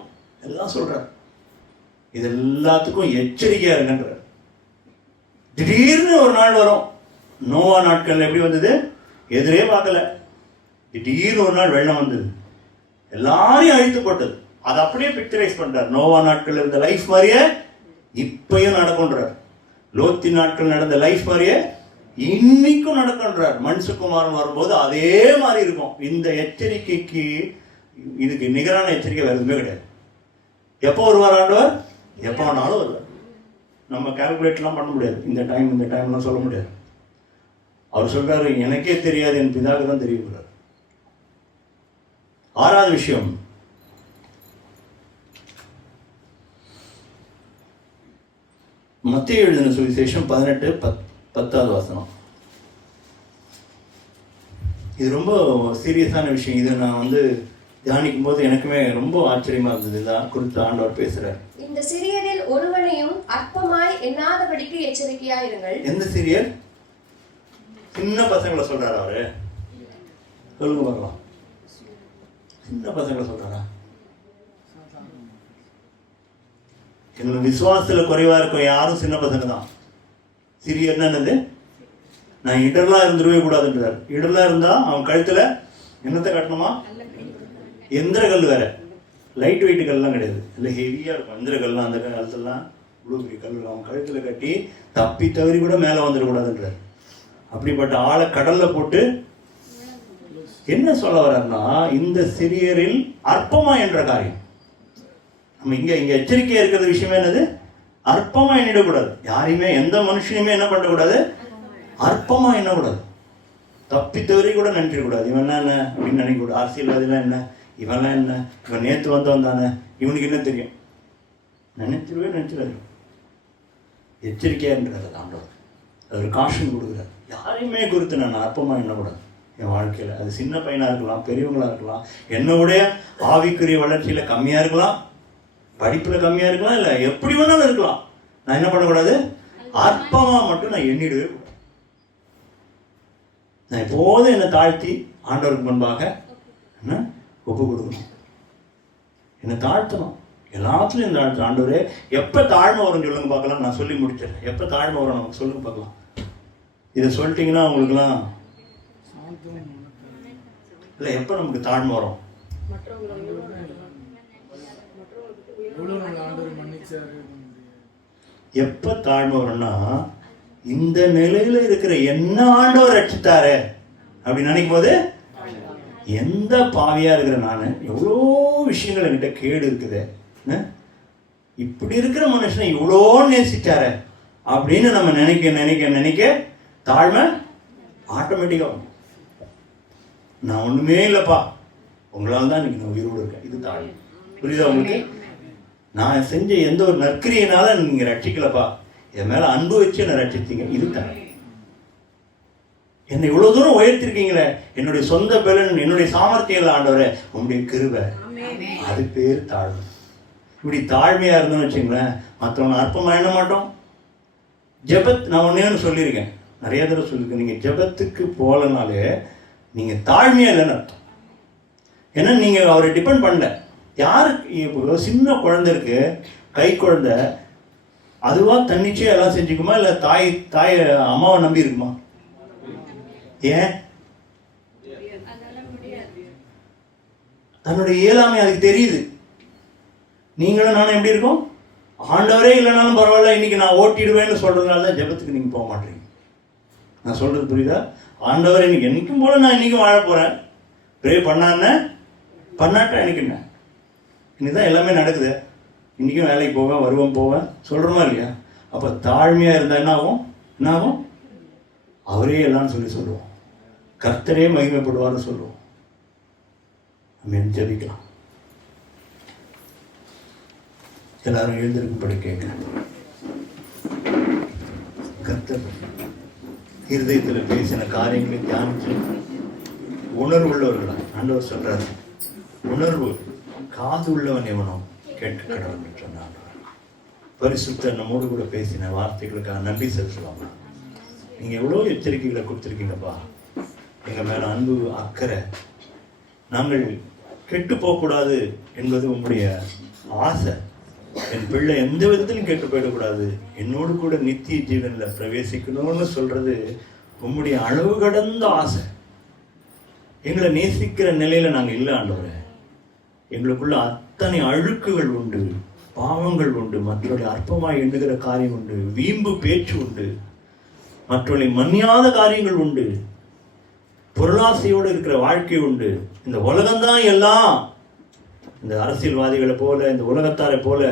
எல்லாம் சொல்றார். இது எல்லாத்துக்கும் எச்சரிக்கையா இருக்கின்ற. திடீர்னு ஒரு நாள் வரும். நோவா நாட்கள் எப்படி வந்தது? எதிரே பார்க்கல. திடீர்னு ஒரு நாள் வெள்ளம் வந்தது, எல்லாரையும் அழித்து போட்டது. அதை அப்படியே பிக்சரைஸ் பண்றார். நோவா நாட்கள் இருந்த லைஃப் மாதிரியே இப்பயும் நடக்கும்ன்றார். லோத்தி நாட்கள் நடந்த லைஃப் மாதிரியே இன்னைக்கும் நடக்கும்ன்றார். மனுஷகுமாரன் வரும்போது அதே மாதிரி இருக்கும். இந்த எச்சரிக்கைக்கு இதுக்கு நிகரான எச்சரிக்கை வேற எதுவுமே கிடையாது. எப்போ வருவார் ஆண்டவர்? எப்போ வேணாலும் வருவார். நம்ம கால்குலேட்லாம் பண்ண முடியாது. இந்த டைம்லாம் சொல்ல முடியாது. அவர் சொல்றாரு, எனக்கே தெரியாது, என் பிதாவுக்கு தான் தெரியும். 6வது விஷயம், மத்தேயு எழுதின சுவிசேஷம் 18:10 வசனம். இது ரொம்ப சீரியஸான விஷயம். இதை நான் தியானிக்கும் போது எனக்குமே ரொம்ப ஆச்சரியமா இருந்தது. இதான் குறித்து ஆண்டவர் பேசுறார். இந்த சிறியரில் ஒருவனையும் அற்பமாய் எண்ணாதபடிக்கு எச்சரிக்கையாயிருங்கள். எந்த சிறியர்? சின்ன பசங்களை சொல்றாரா அவரு? சொல்லுங்க பார்க்கலாம். சின்ன பசங்களை சொல்றாரா? என்னோட விசுவாசத்துல குறைவா இருக்கும் யாரும் சின்ன பசங்க தான். சிறியர் என்னது? நான் இடர்லா இருந்துடவே கூடாதுன்றார். இடர்லா இருந்தா அவன் கழுத்துல என்னத்தை கட்டணுமா? எந்திர கல் வேற, லைட் வெயிட் கல்லாம் கிடையாது, இல்லை ஹெவியா இருக்கும். எந்திர கல்லாம் அந்த காலத்துலாம் இவ்வளோ பெரிய கல் அவன் கழுத்துல கட்டி தப்பி தவறி கூட மேலே வந்துடக்கூடாதுன்றார். அப்படிப்பட்ட ஆளை கடல்ல போட்டு என்ன சொல்ல வர்றாருன்னா, இந்த சிறியரில் அற்பமா என்ற காரியம். நம்ம இங்க எச்சரிக்கையா இருக்கிற விஷயமே என்னது? அற்பமா எண்ணிடக்கூடாது. யாரையுமே எந்த மனுஷனையுமே என்ன பண்ணக்கூடாது? அற்பமா எண்ணக்கூடாது. தப்பி தவறி கூட நினைச்சிடக்கூடாது. இவன் என்ன அப்படின்னு நினைக்கக்கூடாது. அரசியல்வாதிலாம் என்ன, இவன்லாம் என்ன, இவன் நேற்று வந்தவன் தானே, இவனுக்கு என்ன தெரியும், நினைச்சிடாது. எச்சரிக்கையா இருக்கிறார் ஆண்டவர். ஒரு காஷன் கொடுக்குறாரு. யாரையுமே குறித்து நான் அற்பமா எண்ணக்கூடாது என் வாழ்க்கையில. அது சின்ன பையனா இருக்கலாம், பெரியவங்களா இருக்கலாம், என்னுடைய ஆவிக்குரிய வளர்ச்சியில கம்மியா இருக்கலாம், படிப்புல கம்மியா இருக்கலாம், இல்ல எப்படி வேணாலும் இருக்கலாம். நான் என்ன பண்ணக்கூடாது? அற்பமா மட்டும் நான் எண்ணிடவே கூடாது. நான் எப்போதும் என்னை தாழ்த்தி ஆண்டவருக்கு முன்பாக என்ன ஒப்பு கொடுக்கணும், என்னை தாழ்த்தணும். எல்லாத்துலையும் இந்த ஆண்டவரே எப்போ தாழ்மை வரும்னு சொல்லுங்க பார்க்கலாம். நான் சொல்லி முடிச்சிடறேன். எப்போ தாழ்மை வரும் நமக்கு சொல்லுங்க பார்க்கலாம். இதை சொல்லிட்டீங்கன்னா உங்களுக்குலாம் இல்லை, எப்போ நமக்கு தாழ்மை வரும்? எப்போ தாழ்மை வரும்னா, இந்த நிலையில இருக்கிற என்ன ஆண்டவர் ரட்சித்தாரு அப்படின்னு நினைக்கும் போது, எந்த பாவியா இருக்கிற நானு, எவ்வளோ விஷயங்கள் என்கிட்ட கேடு இருக்குது, இப்படி இருக்கிற மனுஷனை இவ்வளோ நேசிச்சாரு அப்படின்னு நம்ம நினைக்க நினைக்க நினைக்க தாழ்மை ஆட்டோமேட்டிக்கா வரும். நான் ஒண்ணுமே இல்லப்பா, உங்களால் தான் இன்னைக்கு நான் உயிரோடு இருக்கேன், இது தாழ்மை. புரியுதா உங்களுக்கு? நான் செஞ்ச எந்த ஒரு நற்கிரியனால நீங்க ரட்சிக்கலப்பா, என் மேல அன்பு வச்சு என்னை ரட்சித்தீங்க, இது தாழ்மை. என்னை இவ்வளவு தூரம் உயர்த்திருக்கீங்களே, என்னுடைய சொந்த பலன், என்னுடைய சாமர்த்தியம் ஆண்டவரே, உங்களுடைய கிருபை, அது பேர் தாழ்மை. இப்படி தாழ்மையா இருந்தோம்னு வச்சுங்களேன், மற்றவங்க அற்பமா எண்ண மாட்டோம். ஜெபத் நான் ஒன்னே சொல்லியிருக்கேன், நிறைய தடவை சொல்லியிருக்கேன், நீங்க ஜெபத்துக்கு போலனாலே நீங்க தாழ்மையா இல்லைன்னு அர்த்தம். ஏன்னா நீங்க அவரை டிபெண்ட் பண்ணல. யாருக்கு இப்போ சின்ன குழந்தை இருக்கு, கை குழந்தை, அதுவா தன்னிச்சையா எல்லாம் செஞ்சுக்குமா, இல்ல தாய் அம்மாவை நம்பி இருக்குமா? ஏன்? தன்னுடைய இயலாமை அதுக்கு தெரியுது. நீங்களும் நானும் எப்படி இருக்கோம்? ஆண்டவரே இல்லைனாலும் பரவாயில்ல, இன்னைக்கு நான் ஓட்டிடுவேன்னு சொல்றதுனால தான் ஜெபத்துக்கு நீங்க போக மாட்டீங்க. நான் சொல்றது புரியுதா? ஆண்டவர் இன்னைக்கு என்னைக்கும் போல நான் இன்னைக்கும் வாழ போறேன், ப்ரே பண்ணாட்டா எனக்கு என்ன, இன்னைக்குதான் எல்லாமே நடக்குது, இன்னைக்கும் வேலைக்கு போவேன் வருவேன் போவேன் சொல்றோமா இல்லையா? அப்ப தாழ்மையா இருந்தா என்ன ஆகும்? அவரே எல்லாம் சொல்லுவோம், கர்த்தரே மகிமைப்படுவார்னு சொல்லுவோம். நம்ம ஜெபிக்கலாம். எல்லாரும் எழுந்திருக்கும்படி கேட்கிறேன். கர்த்தர் இருதயத்தில் பேசின காரியங்களை தியானிச்சு உணர்வு உள்ளவர்களா ஆண்டவர் சொல்றாரு. உணர்வு காது உள்ளவன் எவனோ கேட்க கடவுள் சொன்னார். பரிசுத்தர் நம்மோடு கூட பேசின வார்த்தைகளுக்காக நன்றி செலுத்துவாங்க. நீங்க எவ்வளவு எச்சரிக்கைகளை கொடுத்துருக்கீங்கப்பா, எங்க மேல அன்பு அக்கறை, நாங்கள் கெட்டு போகக்கூடாது என்பது உங்களுடைய ஆசை. என் பிள்ளை எந்த விதத்திலும் கெட்டு போயிடக்கூடாது, என்னோடு கூட நித்திய ஜீவன்ல பிரவேசிக்கணும்னு சொல்றது உங்களுடைய அளவு கடந்த ஆசை. எங்களை நேசிக்கிற நிலையில நாங்க இல்லை ஆண்டவரே. எங்களுக்குள்ள அத்தனை அழுக்குகள் உண்டு, பாவங்கள் உண்டு, மற்றவர்களை அற்பமாய் எண்ணுகிற காரியம் உண்டு, வீம்பு பேச்சு உண்டு, மற்றவர்களை மன்னியாத காரியங்கள் உண்டு, பொருளாசையோடு இருக்கிற வாழ்க்கை உண்டு. இந்த உலகம்தான் எல்லாம், இந்த அரசியல்வாதிகளை போல, இந்த உலகத்தாரை போல,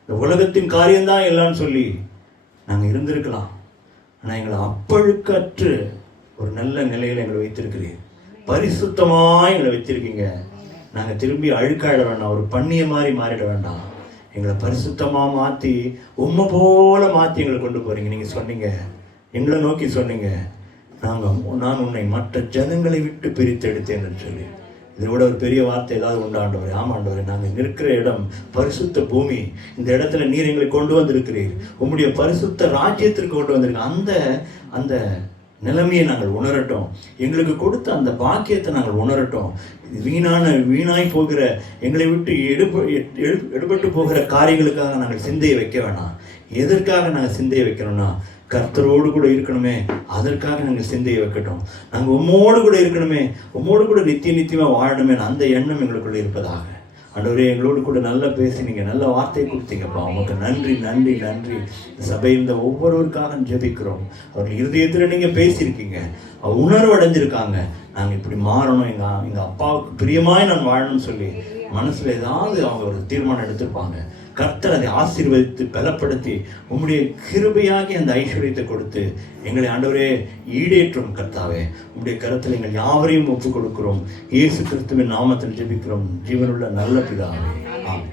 இந்த உலகத்தின் காரியம்தான் எல்லாம் சொல்லி நாங்கள் இருந்திருக்கலாம். ஆனால் எங்களை அப்பழுக்கற்று ஒரு நல்ல நிலையில் எங்களை வைத்திருக்கிறீர், பரிசுத்தமாக எங்களை வச்சிருக்கீங்க. நாங்கள் திரும்பி அழுக்காயிட வேண்டாம், ஒரு பண்ணிய மாதிரி மாறிட வேண்டாம். எங்களை பரிசுத்தமாக மாற்றி உண்மை போல மாற்றி எங்களை கொண்டு போறீங்க. நீங்கள் சொன்னீங்க, எங்களை நோக்கி சொன்னீங்க, நான் உன்னை மற்ற ஜனங்களை விட்டு பிரித்து எடுத்தேன்னு சொல்லி இதை விட ஒரு பெரிய வார்த்தை ஏதாவது உண்டு ஆண்டவரே? ஆமாண்டவரே, நாங்கள் நிற்கிற இடம் பரிசுத்த பூமி. இந்த இடத்துல நீர் எங்களை கொண்டு வந்திருக்கிறீர், உம்முடைய பரிசுத்த ராஜ்யத்திற்கு கொண்டு வந்திருக்க அந்த நிலைமையை நாங்கள் உணரட்டும். எங்களுக்கு கொடுத்த அந்த பாக்கியத்தை நாங்கள் உணரட்டும். வீணாய் போகிற, எங்களை விட்டு எடுபட்டு போகிற காரியங்களுக்காக நாங்கள் சிந்தையை வைக்க வேணாம். எதற்காக நாங்கள் சிந்தையை வைக்கணும்னா, கர்த்தரோடு கூட இருக்கணுமே, அதற்காக நாங்கள் சிந்தையை வைக்கட்டும். நாங்கள் உம்மோடு கூட இருக்கணுமே, உம்மோடு கூட நித்தியமாக வாழணுமே, அந்த எண்ணம் எங்களுக்குள்ள இருப்பதாக. ஆண்டவரே, எங்களோடு கூட நல்லா பேசினீங்க, நல்ல வார்த்தையை கொடுத்தீங்கப்பா. உங்களுக்கு நன்றி நன்றி நன்றி. சபையில் இந்த ஒவ்வொருவருக்காக ஜெபிக்கிறோம். அவர்கள் இருதயத்தில் நீங்கள் பேசியிருக்கீங்க, உணர்வு அடைஞ்சிருக்காங்க. நாங்கள் இப்படி மாறணும், எங்கள் அப்பாவுக்கு பிரியமாய் நான் வாழணும்னு சொல்லி மனசில் ஏதாவது அவங்க ஒரு தீர்மானம் எடுத்திருப்பாங்க. கர்த்தர் அதை ஆசீர்வதித்து பலப்படுத்தி உம்முடைய கிருபையாகி அந்த ஐஸ்வர்யத்தை கொடுத்து எங்களை ஆண்டவரே ஈடேற்றும் கர்த்தாவே. உம்முடைய கருத்தில் எங்கள் யாவரையும் ஒப்புக் கொடுக்கிறோம். இயேசு கிறிஸ்துவின் நாமத்தில் ஜெபிக்கிறோம், ஜீவனுள்ள நல்ல பிதாவே. ஆமென்.